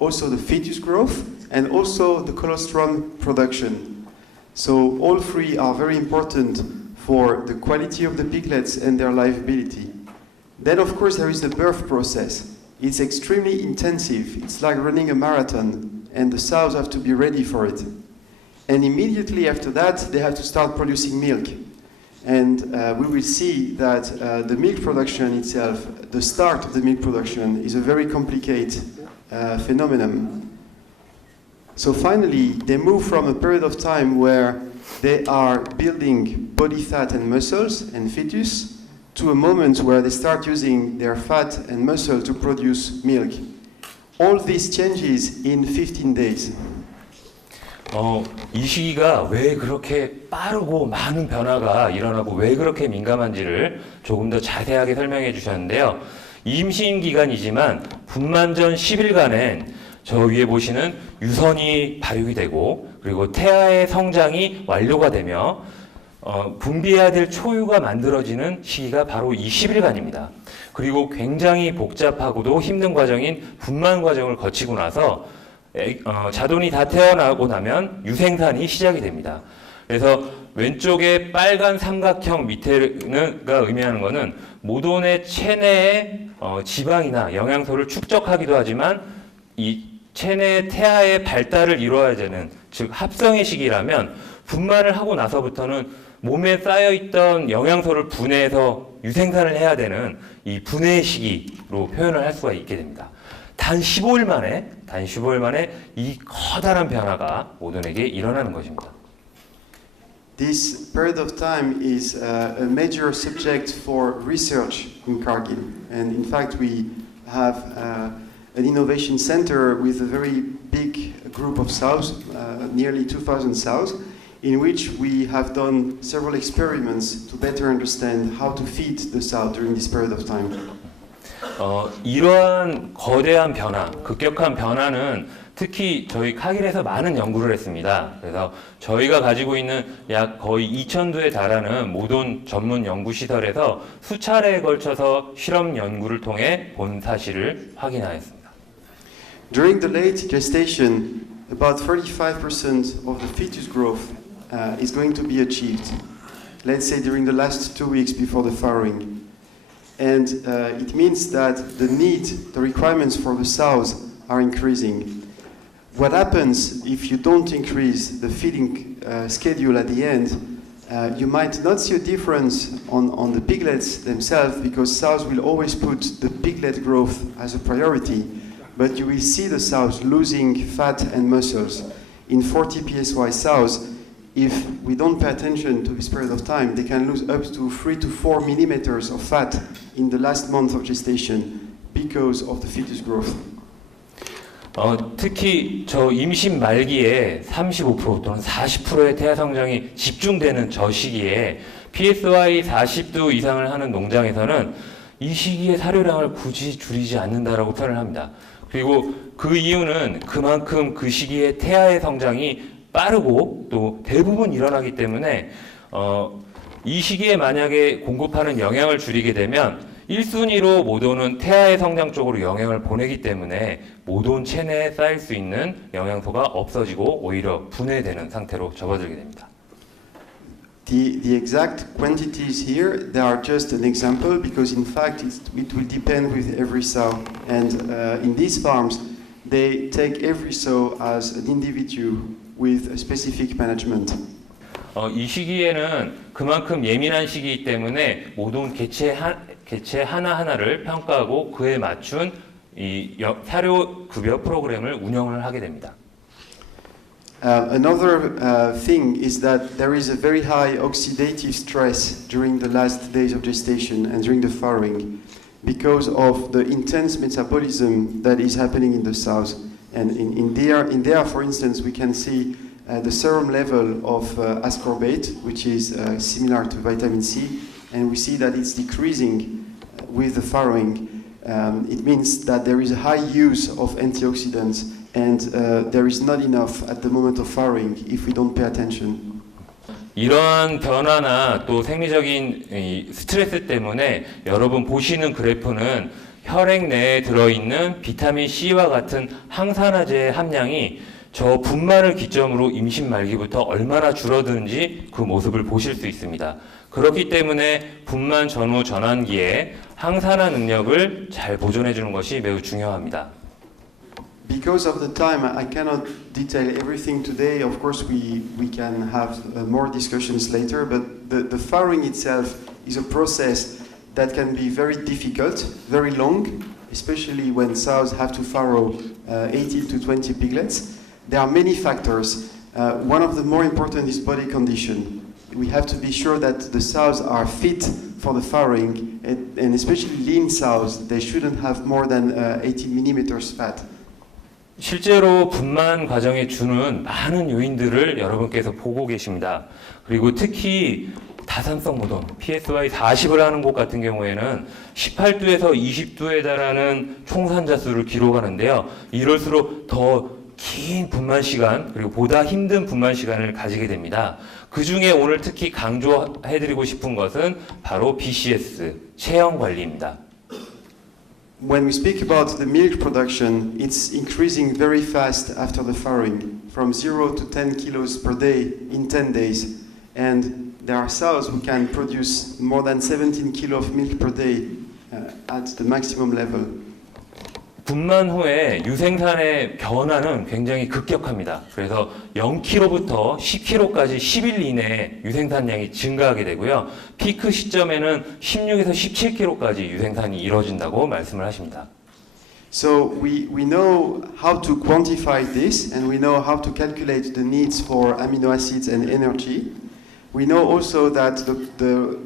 also the fetus growth, and also the colostrum production. So all three are very important for the quality of the piglets and their livability. Then of course there is the birth process. It's extremely intensive. It's like running a marathon and the sows have to be ready for it. And immediately after that they have to start producing milk. And we will see that the milk production itself, the start of the milk production is a very complicated phenomenon. So finally, they move from a period of time where they are building body fat and muscles and fetus to a moment where they start using their fat and muscle to produce milk. All these changes in 15 days. 이 시기가 왜 그렇게 빠르고 많은 변화가 일어나고 왜 그렇게 민감한지를 조금 더 자세하게 설명해 주셨는데요. 임신 기간이지만 분만 전 10일간은 저 위에 보시는 유선이 발육이 되고 그리고 태아의 성장이 완료가 되며 분비해야 될 초유가 만들어지는 시기가 바로 이 10일간입니다. 그리고 굉장히 복잡하고도 힘든 과정인 분만 과정을 거치고 나서 자손이 다 태어나고 나면 유생산이 시작이 됩니다. 그래서 왼쪽에 빨간 삼각형 밑에가 의미하는 것은 모돈의 체내의 지방이나 영양소를 축적하기도 하지만 이 체내 태아의 발달을 이루어야 되는 즉 합성의 시기라면 분만을 하고 나서부터는 몸에 쌓여있던 영양소를 분해해서 유생산을 해야 되는 이 분해 시기로 표현을 할 수가 있게 됩니다. 단 15일 만에 이 커다란 변화가 모돈에게 일어나는 것입니다. This period of time is a major subject for research in Cargill. And in fact, we have an innovation center with a very big group of sows, nearly 2,000 sows, in which we have done several experiments to better understand how to feed the sow during this period of time. 이러한 거대한 변화, 급격한 변화는 특히 저희 카길에서 많은 연구를 했습니다. 그래서 저희가 가지고 있는 약 거의 2,000두에 달하는 모돈 전문 연구시설에서 수차례에 걸쳐서 실험 연구를 통해 본 사실을 확인하였습니다. During the late gestation, about 35% of the fetus growth is going to be achieved. Let's say during the last 2 weeks before the farrowing. and it means that the requirements for the sows are increasing. What happens if you don't increase the feeding schedule at the end? You might not see a difference on the piglets themselves because sows will always put the piglet growth as a priority, but you will see the sows losing fat and muscles. In 40 PSY sows, if we don't pay attention to this period of time, they can lose up to 3 to 4 millimeters of fat in the last month of gestation because of the fetus growth. 특히 저 임신 말기에 35% 또는 40%의 태아 성장이 집중되는 저 시기에 PSY 40도 이상을 하는 농장에서는 이 시기에 사료량을 굳이 줄이지 않는다라고 표현을 합니다. 그리고 그 이유는 그만큼 그 시기에 태아의 성장이 빠르고 또 대부분 일어나기 때문에 이 시기에 만약에 공급하는 영양을 줄이게 되면 1순위로 모도는 태아의 성장 쪽으로 영향을 보내기 때문에 모돈 체내에 쌓일 수 있는 영양소가 없어지고 오히려 분해되는 상태로 접어들게 됩니다. The exact quantities here, they are just an example because in fact it will depend with every sow. And in these farms, they take every sow as an individual with a specific management. 이 시기에는 그만큼 예민한 시기이기 때문에 모든 개체 하나하나를 평가하고 그에 맞춘 이 사료 급여 프로그램을 운영을 하게 됩니다. Another thing is that there is a very high oxidative stress during the last days of gestation and during the farrowing because of the intense metabolism that is happening in the sows. And in there, for instance, we can see the serum level of ascorbate, which is similar to vitamin C, and we see that it's decreasing with the farrowing. It means that there is a high use of antioxidants and there is not enough at the moment of farrowing if we don't pay attention. 이러한 변화나 또 생리적인 이 스트레스 때문에 여러분 보시는 그래프는 혈액 내에 들어있는 비타민 C와 같은 항산화제의 함량이 저 분만을 기점으로 임신 말기부터 얼마나 줄어드는지 그 모습을 보실 수 있습니다. 그렇기 때문에 분만 전후 전환기에 항산화 능력을 잘 보존해 주는 것이 매우 중요합니다. Because of the time, I cannot detail everything today. Of course, we can have more discussions later, but the farrowing itself is a process that can be very difficult, very long, especially when sows have to farrow 18 to 20 piglets. There are many factors. One of the more important is body condition. We have to be sure that the sows are fit for the farrowing, and especially lean sows, they shouldn't have more than 18 millimeters fat. 실제로 분만 과정에 주는 많은 요인들을 여러분께서 보고 계십니다. 그리고 특히 다산성 모돈, PSY 40을 하는 곳 같은 경우에는 18도에서 20도에 달하는 총산자 수를 기록하는데요. 이럴수록 더 긴 분만 시간, 그리고 보다 힘든 분만 시간을 가지게 됩니다. 그 중에 오늘 특히 강조해드리고 싶은 것은 바로 BCS, 체형 관리입니다. When we speak about the milk production, it's increasing very fast after the farrowing, from 0 to 10 kilos per day in 10 days. And there are sows who can produce more than 17 kilos of milk per day at the maximum level. 분만 후에 유생산의 변화는 굉장히 급격합니다. 그래서 0kg부터 10kg까지 10일 이내에 유생산량이 증가하게 되고요. 피크 시점에는 16에서 17kg까지 유생산이 이루어진다고 말씀을 하십니다. So we know how to quantify this and we know how to calculate the needs for amino acids and energy. We know also that the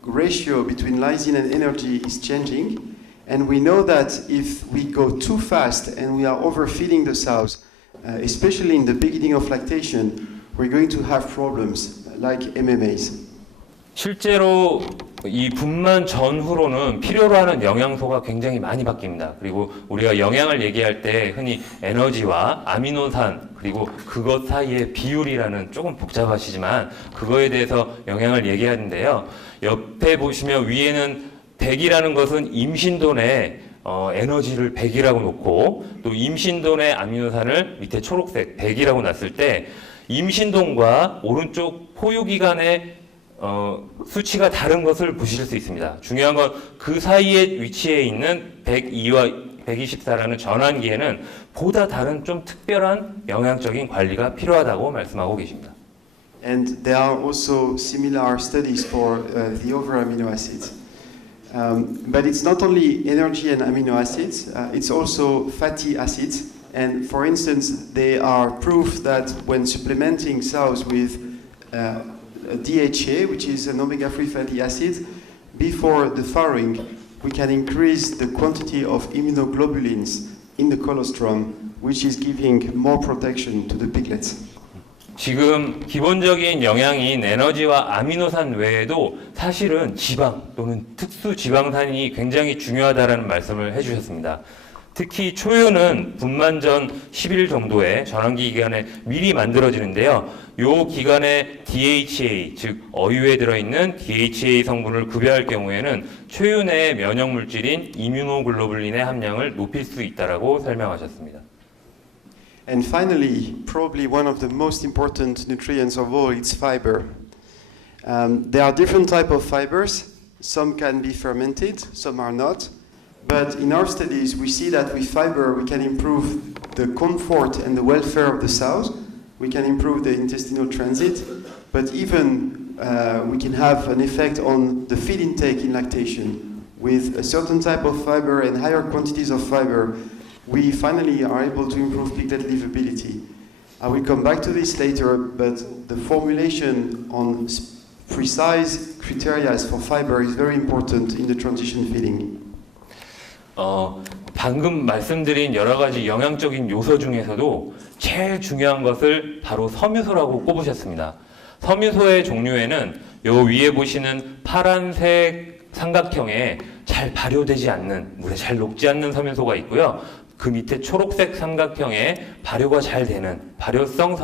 ratio between lysine and energy is changing. And we know that if we go too fast and we are overfeeding the sows, especially in the beginning of lactation, we're going to have problems like MMAs. 실제로 이 분만 전후로는 필요로 하는 영양소가 굉장히 많이 바뀝니다. 그리고 우리가 영양을 얘기할 때 흔히 에너지와 아미노산 그리고 그것 사이의 비율이라는 조금 복잡하시지만 그거에 대해서 영양을 얘기하는데요. 옆에 보시면 위에는 100이라는 것은 임신도 내 에너지를 100이라고 놓고 또 임신도 내 아미노산을 밑에 초록색 100이라고 놨을 때 임신동과 오른쪽 포유기간의 수치가 다른 것을 보실 수 있습니다. 중요한 건 그 사이에 위치해 있는 102와 124라는 전환기에는 보다 다른 좀 특별한 영양적인 관리가 필요하다고 말씀하고 계십니다. And there are also similar studies for the other amino acids. But it's not only energy and amino acids, it's also fatty acids. And for instance, they are proof that when supplementing cells with DHA, which is an omega-3 fatty acid, before the farrowing, we can increase the quantity of immunoglobulins in the colostrum, which is giving more protection to the piglets. 지금 기본적인 영양인 에너지와 아미노산 외에도 사실은 지방 또는 특수 지방산이 굉장히 중요하다라는 말씀을 해주셨습니다. 특히 초유는 분만 전 10일 정도의 전환기 기간에 미리 만들어지는데요. 이 기간에 DHA, 즉 어유에 들어있는 DHA 성분을 급여할 경우에는 초유 내의 면역 물질인 이뮤노글로불린의 함량을 높일 수 있다라고 설명하셨습니다. And finally, probably one of the most important nutrients of all, it's fiber. There are different types of fibers. Some can be fermented, some are not. But in our studies, we see that with fiber, we can improve the comfort and the welfare of the cells. We can improve the intestinal transit. But even we can have an effect on the feed intake in lactation. With a certain type of fiber and higher quantities of fiber, we finally are able to improve piglet livability. I will come back to this later, but the formulation on precise criteria for fiber is very important in the transition feeding. 방금 말씀드린 여러 가지 영양적인 요소 중에서도 제일 중요한 것을 바로 섬유소라고 꼽으셨습니다. 섬유소의 종류에는 요 위에 보시는 파란색 삼각형에 잘 발효되지 않는, 물에 잘 녹지 않는 섬유소가 있고요. 그 밑에 초록색 삼각형에 발효가 잘 되는 발효성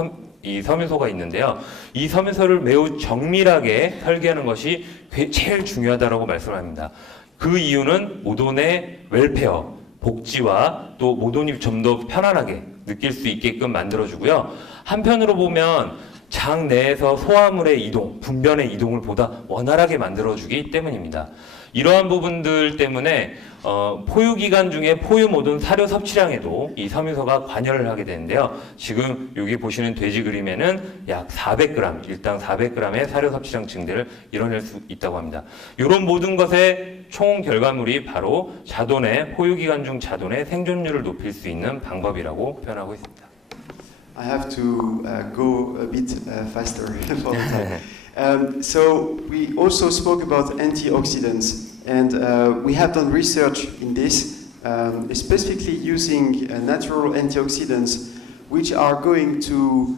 이 섬유소가 있는데요. 이 섬유소를 매우 정밀하게 설계하는 것이 제일 중요하다고 말씀합니다. 그 이유는 모돈의 웰페어, 복지와 또 모돈이 좀 더 편안하게 느낄 수 있게끔 만들어주고요. 한편으로 보면 장 내에서 소화물의 이동, 분변의 이동을 보다 원활하게 만들어주기 때문입니다. 이러한 부분들 때문에 포유기간 중에 포유 모든 사료 섭취량에도 이 섬유소가 관여를 하게 되는데요. 지금 여기 보시는 돼지 그림에는 약 400g, 일당 400g의 사료 섭취량 증대를 이뤄낼 수 있다고 합니다. 이런 모든 것의 총 결과물이 바로 자돈의 포유기간 중 자돈의 생존율을 높일 수 있는 방법이라고 표현하고 있습니다. I have to go a bit faster for the time. So we also spoke about antioxidants, and we have done research in this, specifically using natural antioxidants, which are going to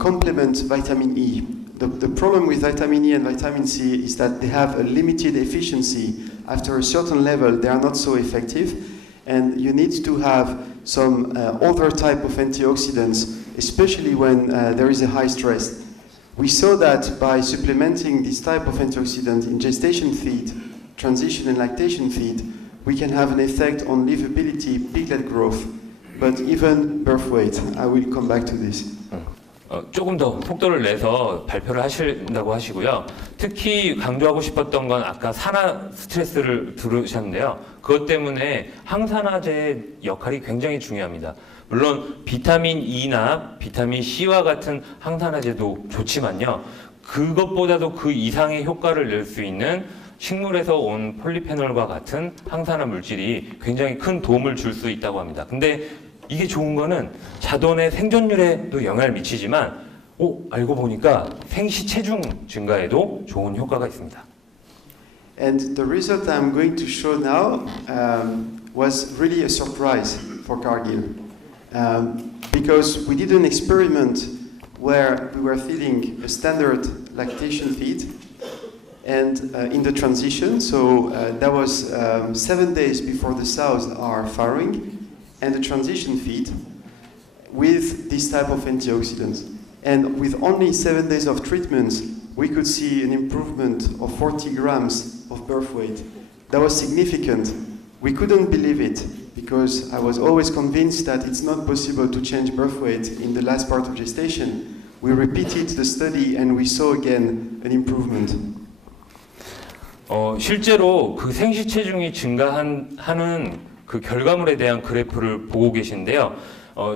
complement vitamin E. The problem with vitamin E and vitamin C is that they have a limited efficiency. After a certain level, they are not so effective, and you need to have some other type of antioxidants, especially when there is a high stress. We saw that by supplementing this type of antioxidant in gestation feed, transition and lactation feed, we can have an effect on livability, piglet growth, but even birth weight. I will come back to this. 조금 더 속도를 내서 발표를 하신다고 하시고요. 특히 강조하고 싶었던 건 아까 산화 스트레스를 들으셨는데요. 그것 때문에 항산화제의 역할이 굉장히 중요합니다. 물론 비타민 E나 비타민 C와 같은 항산화제도 좋지만요. 그것보다도 그 이상의 효과를 낼 수 있는 식물에서 온 폴리페놀과 같은 항산화 물질이 굉장히 큰 도움을 줄 수 있다고 합니다. 근데 이게 좋은 거는 자돈의 생존율에도 영향을 미치지만 알고 보니까 생시 체중 증가에도 좋은 효과가 있습니다. And the result I'm going to show now was really a surprise for Cargill. Because we did an experiment where we were feeding a standard lactation feed and in the transition, so that was 7 days before the sows are farrowing, and the transition feed with this type of antioxidants. And with only 7 days of treatment, we could see an improvement of 40 grams of birth weight. That was significant. We couldn't believe it because I was always convinced that it's not possible to change birth weight in the last part of gestation. we repeated the study and we saw again an improvement. 실제로 그 생시 체중이 증가하는 그 결과물에 대한 그래프를 보고 계신데요.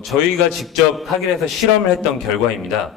저희가 직접 카길에서 실험을 했던 결과입니다.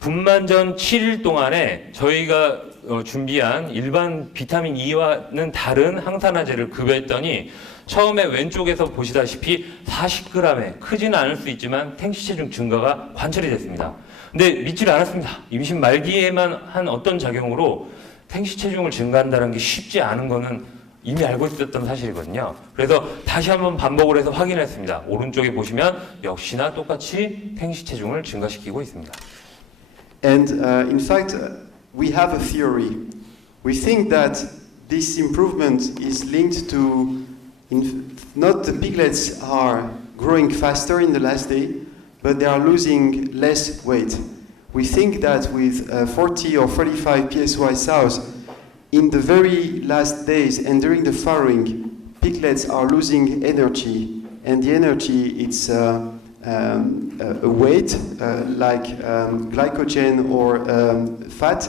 분만 전 7일 동안에 저희가 준비한 일반 비타민 E와는 다른 항산화제를 급여했더니 처음에 왼쪽에서 보시다시피 40g에 크지는 않을 수 있지만 생시체중 증가가 관찰이 됐습니다. 근데 믿지를 않았습니다. 임신 말기에만 한 어떤 작용으로 생시체중을 증가한다는 게 쉽지 않은 거는 이미 알고 있었던 사실이거든요. 그래서 다시 한번 반복을 해서 확인했습니다. 오른쪽에 보시면 역시나 똑같이 생시체중을 증가시키고 있습니다. And in fact, we have a theory. We think that this improvement is linked to not the piglets are growing faster in the last day, but they are losing less weight. We think that with 40 or 45 PSY sows, in the very last days and during the farrowing, piglets are losing energy, and the energy it's a weight like glycogen or fat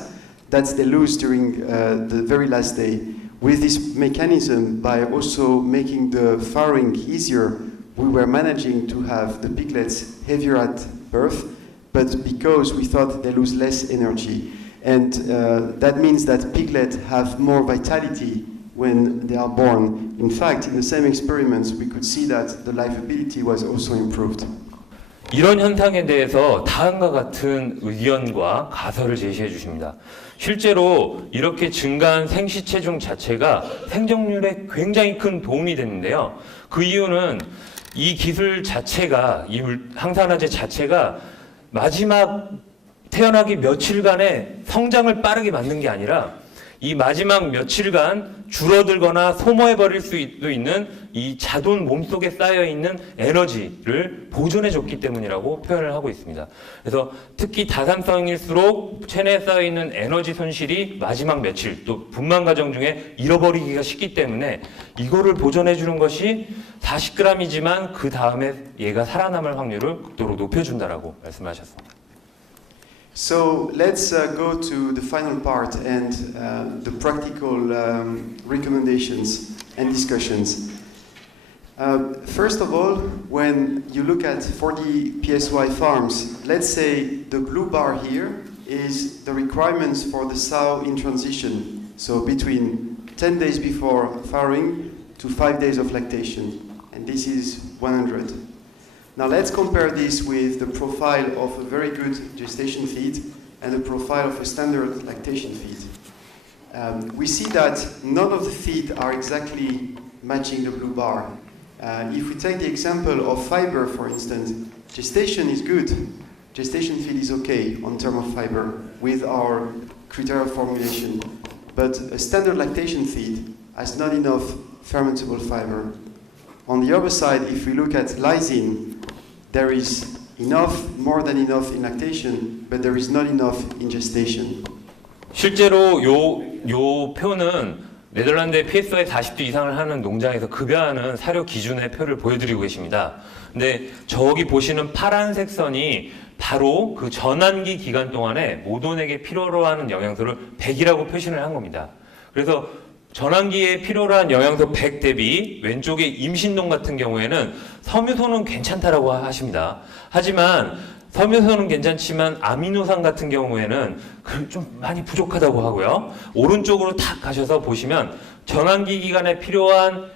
that they lose during the very last day. With this mechanism, by also making the farrowing easier, we were managing to have the piglets heavier at birth, but because we thought they lose less energy. And that means that piglets have more vitality when they are born. In fact, in the same experiments, we could see that the livability was also improved. 이런 현상에 대해서 다음과 같은 의견과 가설을 제시해 주십니다. 실제로 이렇게 증가한 생시체중 자체가 생존율에 굉장히 큰 도움이 되는데요. 그 이유는 이 기술 자체가, 이 항산화제 자체가 마지막 태어나기 며칠간의 성장을 빠르게 만든 게 아니라 이 마지막 며칠간 줄어들거나 소모해버릴 수도 있는 이 자돈 몸속에 쌓여있는 에너지를 보존해줬기 때문이라고 표현을 하고 있습니다. 그래서 특히 다산성일수록 체내에 쌓여있는 에너지 손실이 마지막 며칠 또 분만 과정 중에 잃어버리기가 쉽기 때문에 이거를 보존해주는 것이 40g이지만 그 다음에 얘가 살아남을 확률을 극도로 높여준다라고 말씀하셨습니다. So let's go to the final part and the practical recommendations and discussions. First of all, when you look at 40 PSY farms, let's say the blue bar here is the requirements for the sow in transition. So between 10 days before farrowing to 5 days of lactation. And this is 100. Now let's compare this with the profile of a very good gestation feed and the profile of a standard lactation feed. We see that none of the feed are exactly matching the blue bar. If we take the example of fiber, for instance, gestation is good. Gestation feed is okay on terms of fiber with our criteria formulation. But a standard lactation feed has not enough fermentable fiber. On the other side, if we look at lysine, there is enough, more than enough in lactation, but there is not enough in gestation. 실제로 요 표는 네덜란드의 PSI 40도 이상을 하는 농장에서 급여하는 사료 기준의 표를 보여드리고 계십니다. 근데 저기 보시는 파란색 선이 바로 그 전환기 기간 동안에 모돈에게 필요로 하는 영양소를 100이라고 표시를 한 겁니다. 그래서 전환기에 필요로 한 영양소 100 대비 왼쪽에 임신동 같은 경우에는 섬유소는 괜찮다라고 하십니다. 하지만 섬유소는 괜찮지만 아미노산 같은 경우에는 좀 많이 부족하다고 하고요. 오른쪽으로 탁 가셔서 보시면 전환기 기간에 필요한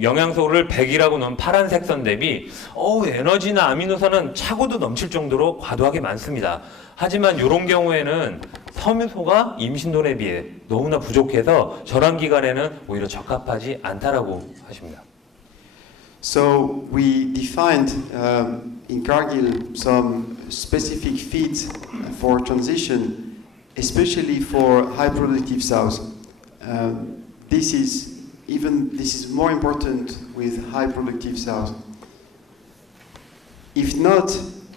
영양소를 100이라고 넣은 파란색 선 대비 에너지나 아미노산은 차고도 넘칠 정도로 과도하게 많습니다. 하지만 이런 경우에는 섬유소가 임신돈에 비해 너무나 부족해서 전환 기간에는 오히려 적합하지 않다라고 하십니다. So we defined in Cargill some specific feeds for transition, especially for high productive sows. This is more important with high productive sows. If not,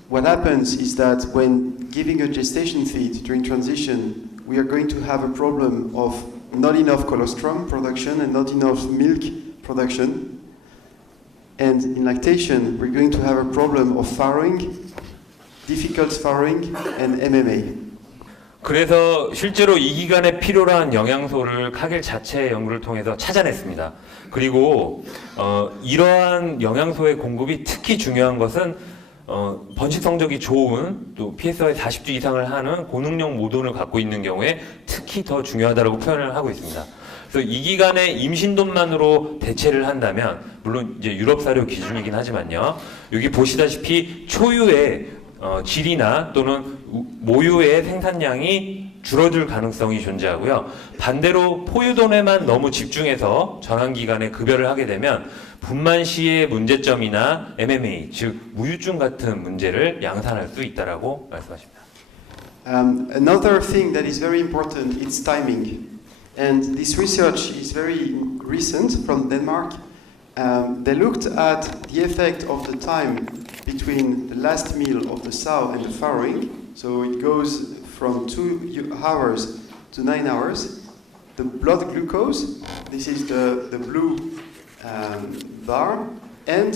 what happens is that when giving a gestation feed during transition, we are going to have a problem of not enough colostrum production and not enough milk production. And in lactation, we're going to have a problem of farrowing difficult farrowing, and MMA. 그래서 실제로 이 기간에 필요로 한 영양소를 카길 자체의 연구를 통해서 찾아냈습니다. 그리고 이러한 영양소의 공급이 특히 중요한 것은 번식 성적이 좋은 또 PSI 40주 이상을 하는 고능력 모돈을 갖고 있는 경우에 특히 더 중요하다고 표현을 하고 있습니다. 그래서 이 기간에 임신돈만으로 대체를 한다면 물론 이제 유럽 사료 기준이긴 하지만요. 여기 보시다시피 초유의 질이나 또는 모유의 생산량이 줄어들 가능성이 존재하고요. 반대로 포유돈에만 너무 집중해서 전환기간에 급여를 하게 되면 분만 시의 문제점이나 MMA, 즉 무유증 같은 문제를 양산할 수 있다라고 말씀하십니다. Another thing that is very important is timing. And this research is very recent from Denmark. They looked at the effect of the time between the last meal of the sow and the farrowing. So it goes from 2 hours to 9 hours. The blood glucose, this is the blue bar, and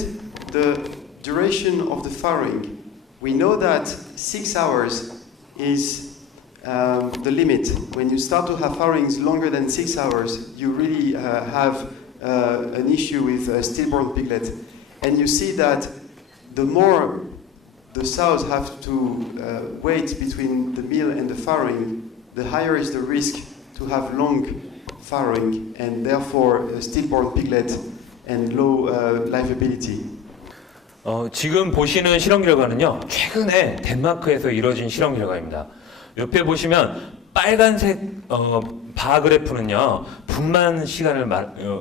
the duration of the farrowing. We know that 6 hours is the limit. When you start to have farrowings longer than 6 hours, you really have an issue with stillborn piglet. And you see that the more the sows have to wait between the meal and the farrowing, the higher is the risk to have long farrowing and therefore stillborn piglet and low livability. 지금 보시는 실험 결과는요, 최근에 덴마크에서 이뤄진 실험 결과입니다. 옆에 보시면 빨간색 바 그래프는요, 분만 시간을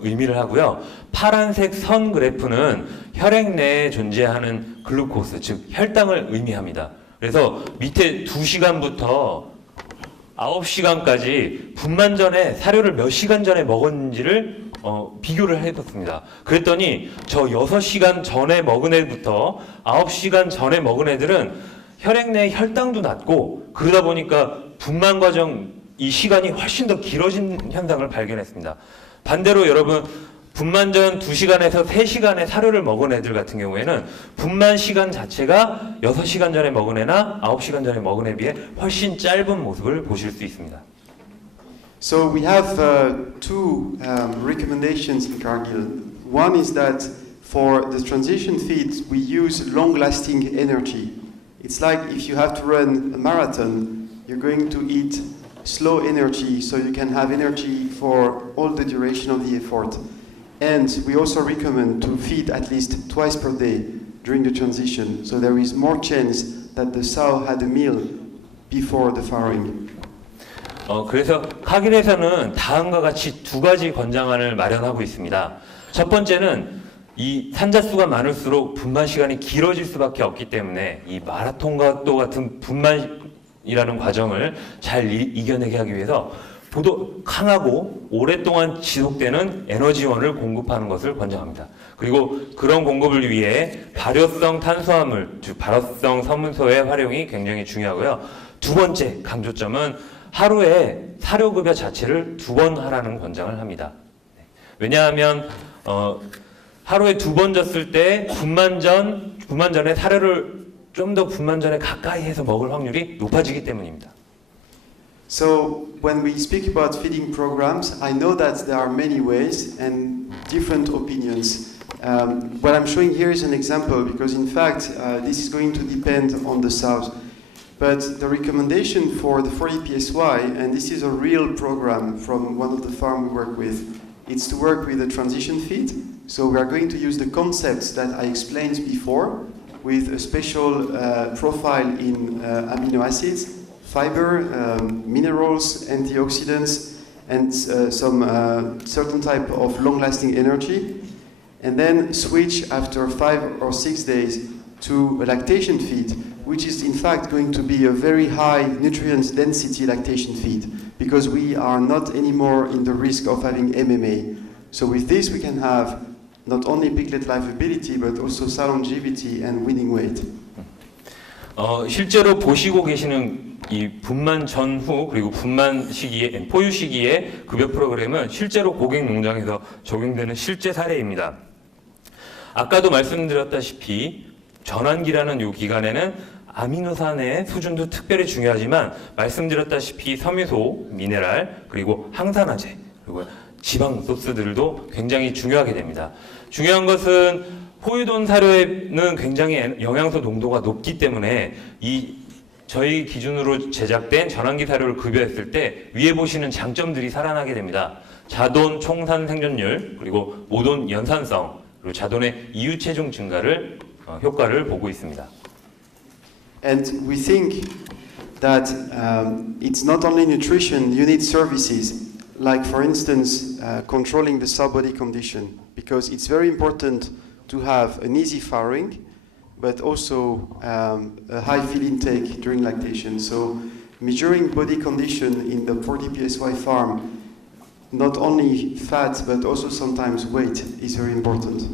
의미를 하고요. 파란색 선 그래프는 혈액 내에 존재하는 글루코스, 즉 혈당을 의미합니다. 그래서 밑에 2시간부터 9시간까지 분만 전에 사료를 몇 시간 전에 먹었는지를 비교를 해봤습니다. 그랬더니 저 6시간 전에 먹은 애부터 9시간 전에 먹은 애들은 혈액 내 혈당도 낮고 그러다 보니까 분만 과정 이 시간이 훨씬 더 길어진 현상을 발견했습니다. 반대로 여러분 분만 전 2시간에서 3시간의 사료를 먹은 애들 같은 경우에는 분만 시간 자체가 6시간 전에 먹은 애나 9시간 전에 먹은 애에 비해 훨씬 짧은 모습을 보실 수 있습니다. So we have two recommendations in Cargill. One is that for the transition feed we use long-lasting energy. It's like if you have to run a marathon, you're going to eat slow energy so you can have energy for all the duration of the effort. And we also recommend to feed at least twice per day during the transition, so there is more chance that the sow had a meal before the farrowing. 그래서 카길에서는 다음과 같이 2가지 권장안을 마련하고 있습니다. 첫 번째는 이 산자수가 많을수록 분만 시간이 길어질 수밖에 없기 때문에 이 마라톤과 또 같은 분만이라는 과정을 잘 이겨내게 하기 위해서 보도 강하고 오랫동안 지속되는 에너지원을 공급하는 것을 권장합니다. 그리고 그런 공급을 위해 발효성 탄수화물, 즉 발효성 섬유소의 활용이 굉장히 중요하고요. 두 번째 강조점은 하루에 사료급여 자체를 2번 하라는 권장을 합니다. 왜냐하면 하루에 2번 줬을 때 분만 전에 사료를 좀 더 분만 전에 가까이 해서 먹을 확률이 높아지기 때문입니다. So when we speak about feeding programs, I know that there are many ways and different opinions. What I'm showing here is an example because in fact this is going to depend on the sows. But the recommendation for the 40 PSY, and this is a real program from one of the farms we work with, it's to work with a transition feed. So we are going to use the concepts that I explained before with a special profile in amino acids, fiber, minerals, antioxidants, and some certain type of long-lasting energy, and then switch after 5 or 6 days to a lactation feed, which is in fact going to be a very high nutrient density lactation feed, because we are not anymore in the risk of having MMA. So with this we can have not only piglet livability, but also sow longevity and weaning weight. 실제로 보시고 계시는 이 분만 전후 그리고 분만 시기에 포유 시기의 급여 프로그램은 실제로 고객 농장에서 적용되는 실제 사례입니다. 아까도 말씀드렸다시피 전환기라는 이 기간에는 아미노산의 수준도 특별히 중요하지만 말씀드렸다시피 섬유소, 미네랄, 그리고 항산화제, 그리고 지방 소스들도 굉장히 중요하게 됩니다. 중요한 것은 포유돈 사료에는 굉장히 영양소 농도가 높기 때문에 저희 기준으로 제작된 전환기 사료를 급여했을 때 위에 보시는 장점들이 살아나게 됩니다. 자돈 총산 생존율, 그리고 모돈 연산성, 그리고 자돈의 이유 체중 증가를 효과를 보고 있습니다. And we think that it's not only nutrition, you need services, like for instance, controlling the cell body condition, because it's very important to have an easy farrowing, but also a high feed intake during lactation. So measuring body condition in the 40 PSY farm, not only fat, but also sometimes weight is very important.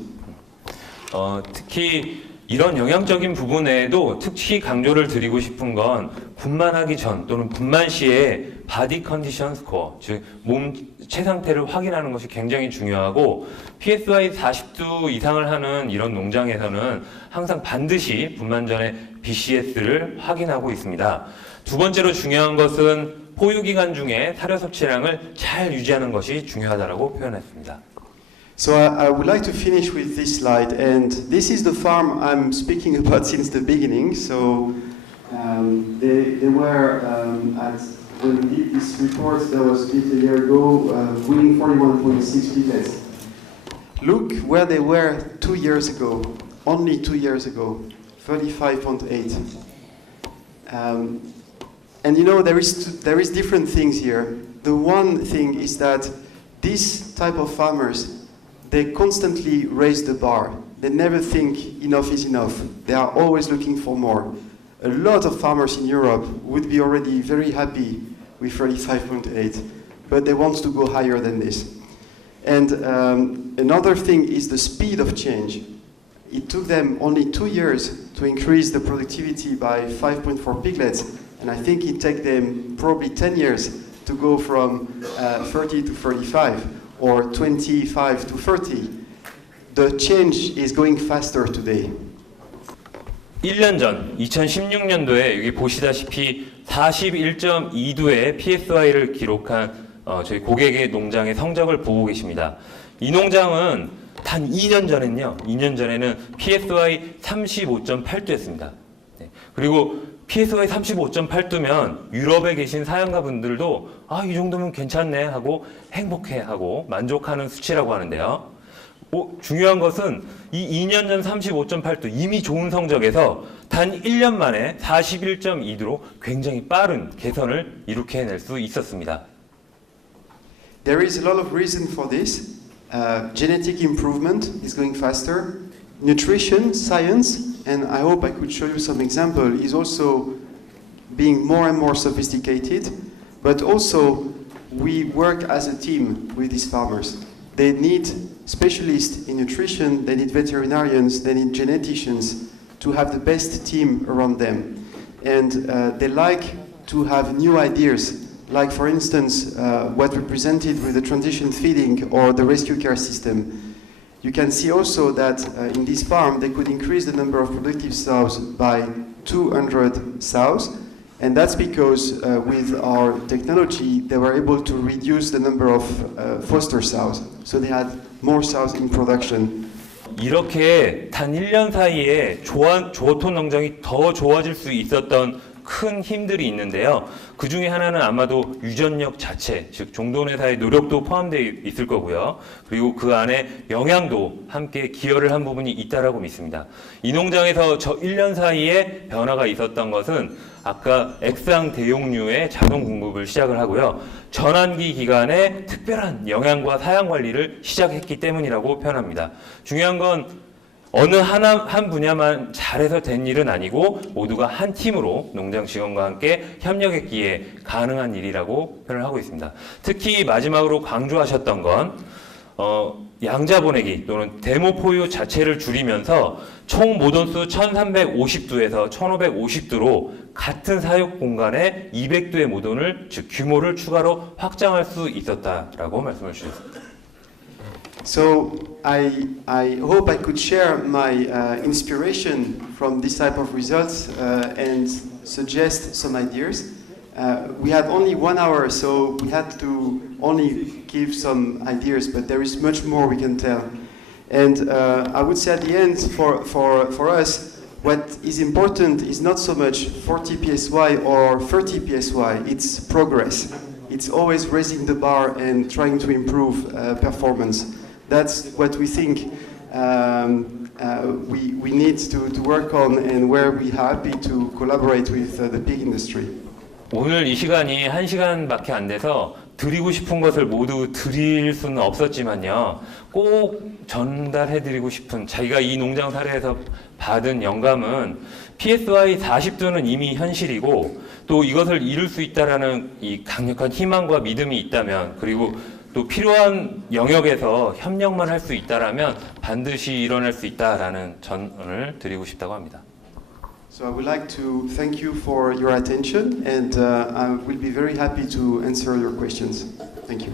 특히 이런 영양적인 부분에도 특히 강조를 드리고 싶은 건 분만하기 전 또는 분만 시에 바디 컨디션 스코어, 즉 몸 체상태를 확인하는 것이 굉장히 중요하고 PSY 40도 이상을 하는 이런 농장에서는 항상 반드시 분만 전에 BCS를 확인하고 있습니다. 두 번째로 중요한 것은 포유 기간 중에 사료 섭취량을 잘 유지하는 것이 중요하다고 표현했습니다. So I would like to finish with this slide, and this is the farm I'm speaking about since the beginning. So they were when we did this report that was built a year ago, winning 41.6 piglets. Look where they were 2 years ago, only 2 years ago, 35.8. And you know there is different things here. The one thing is that this type of farmers, they constantly raise the bar. They never think enough is enough. They are always looking for more. A lot of farmers in Europe would be already very happy with 35.8, but they want to go higher than this. And another thing is the speed of change. It took them only 2 years to increase the productivity by 5.4 piglets, and I think it took them probably 10 years to go from 30 to 35. Or 25 to 30, the change is going faster today. 1년 전 2016년도에 여기 보시다시피 41.2도의 PSY를 기록한 저희 고객의 농장의 성적을 보고 계십니다. 이 농장은 단 2년 전에는 PSY 35.8도였습니다. 그리고 PSY 35.8도면 유럽에 계신 사양가분들도 이 정도면 괜찮네 하고 행복해하고 만족하는 수치라고 하는데요. 중요한 것은 이 2년 전 35.8도 이미 좋은 성적에서 단 1년 만에 41.2도로 굉장히 빠른 개선을 이룩해낼 수 있었습니다. There is a lot of reason for this. Genetic improvement is going faster. Nutrition, science, and I hope I could show you some example, is also being more and more sophisticated, but also we work as a team with these farmers. They need specialists in nutrition, they need veterinarians, they need geneticians to have the best team around them. And they like to have new ideas, like for instance what we presented with the transition feeding or the rescue care system. You can see also that in this farm they could increase the number of productive sows by 200 sows, and that's because with our technology they were able to reduce the number of foster sows, so they had more sows in production. 이렇게 단 1년 사이에 조어톤 농장이 더 좋아질 수 있었던 큰 힘들이 있는데요. 그 중에 하나는 아마도 유전력 자체, 즉 종도내사의 노력도 포함되어 있을 거고요. 그리고 그 안에 영양도 함께 기여를 한 부분이 있다라고 믿습니다. 이 농장에서 저 1년 사이에 변화가 있었던 것은 아까 X항 대용류의 자동 공급을 시작을 하고요. 전환기 기간에 특별한 영양과 사양 관리를 시작했기 때문이라고 표현합니다. 중요한 건 어느 한 분야만 잘해서 된 일은 아니고 모두가 한 팀으로 농장 직원과 함께 협력했기에 가능한 일이라고 표현을 하고 있습니다. 특히 마지막으로 강조하셨던 건 양자 보내기 또는 데모 포유 자체를 줄이면서 총 모돈수 1350도에서 1550도로 같은 사육 공간에 200도의 모돈을, 즉 규모를 추가로 확장할 수 있었다라고 말씀을 주셨습니다. So I hope I could share my inspiration from this type of results and suggest some ideas. We have only 1 hour, so we had to only give some ideas, but there is much more we can tell. And I would say at the end, for us, what is important is not so much 40 PSY or 30 PSY, it's progress. It's always raising the bar and trying to improve performance. That's what we think we need to work on, and where we're happy to collaborate with the pig industry. 오늘 이 시간이 1시간밖에 안 돼서 드리고 싶은 것을 모두 드릴 수는 없었지만요. 꼭 전달해드리고 싶은 자기가 이 농장 사례에서 받은 영감은 PSY 40도는 이미 현실이고 또 이것을 이룰 수 있다라는 이 강력한 희망과 믿음이 있다면, 그리고 또 필요한 영역에서 협력만 할 수 있다라면 반드시 일어날 수 있다라는 전언을 드리고 싶다고 합니다. So I would like to thank you for your attention, and I will be very happy to answer your questions. Thank you.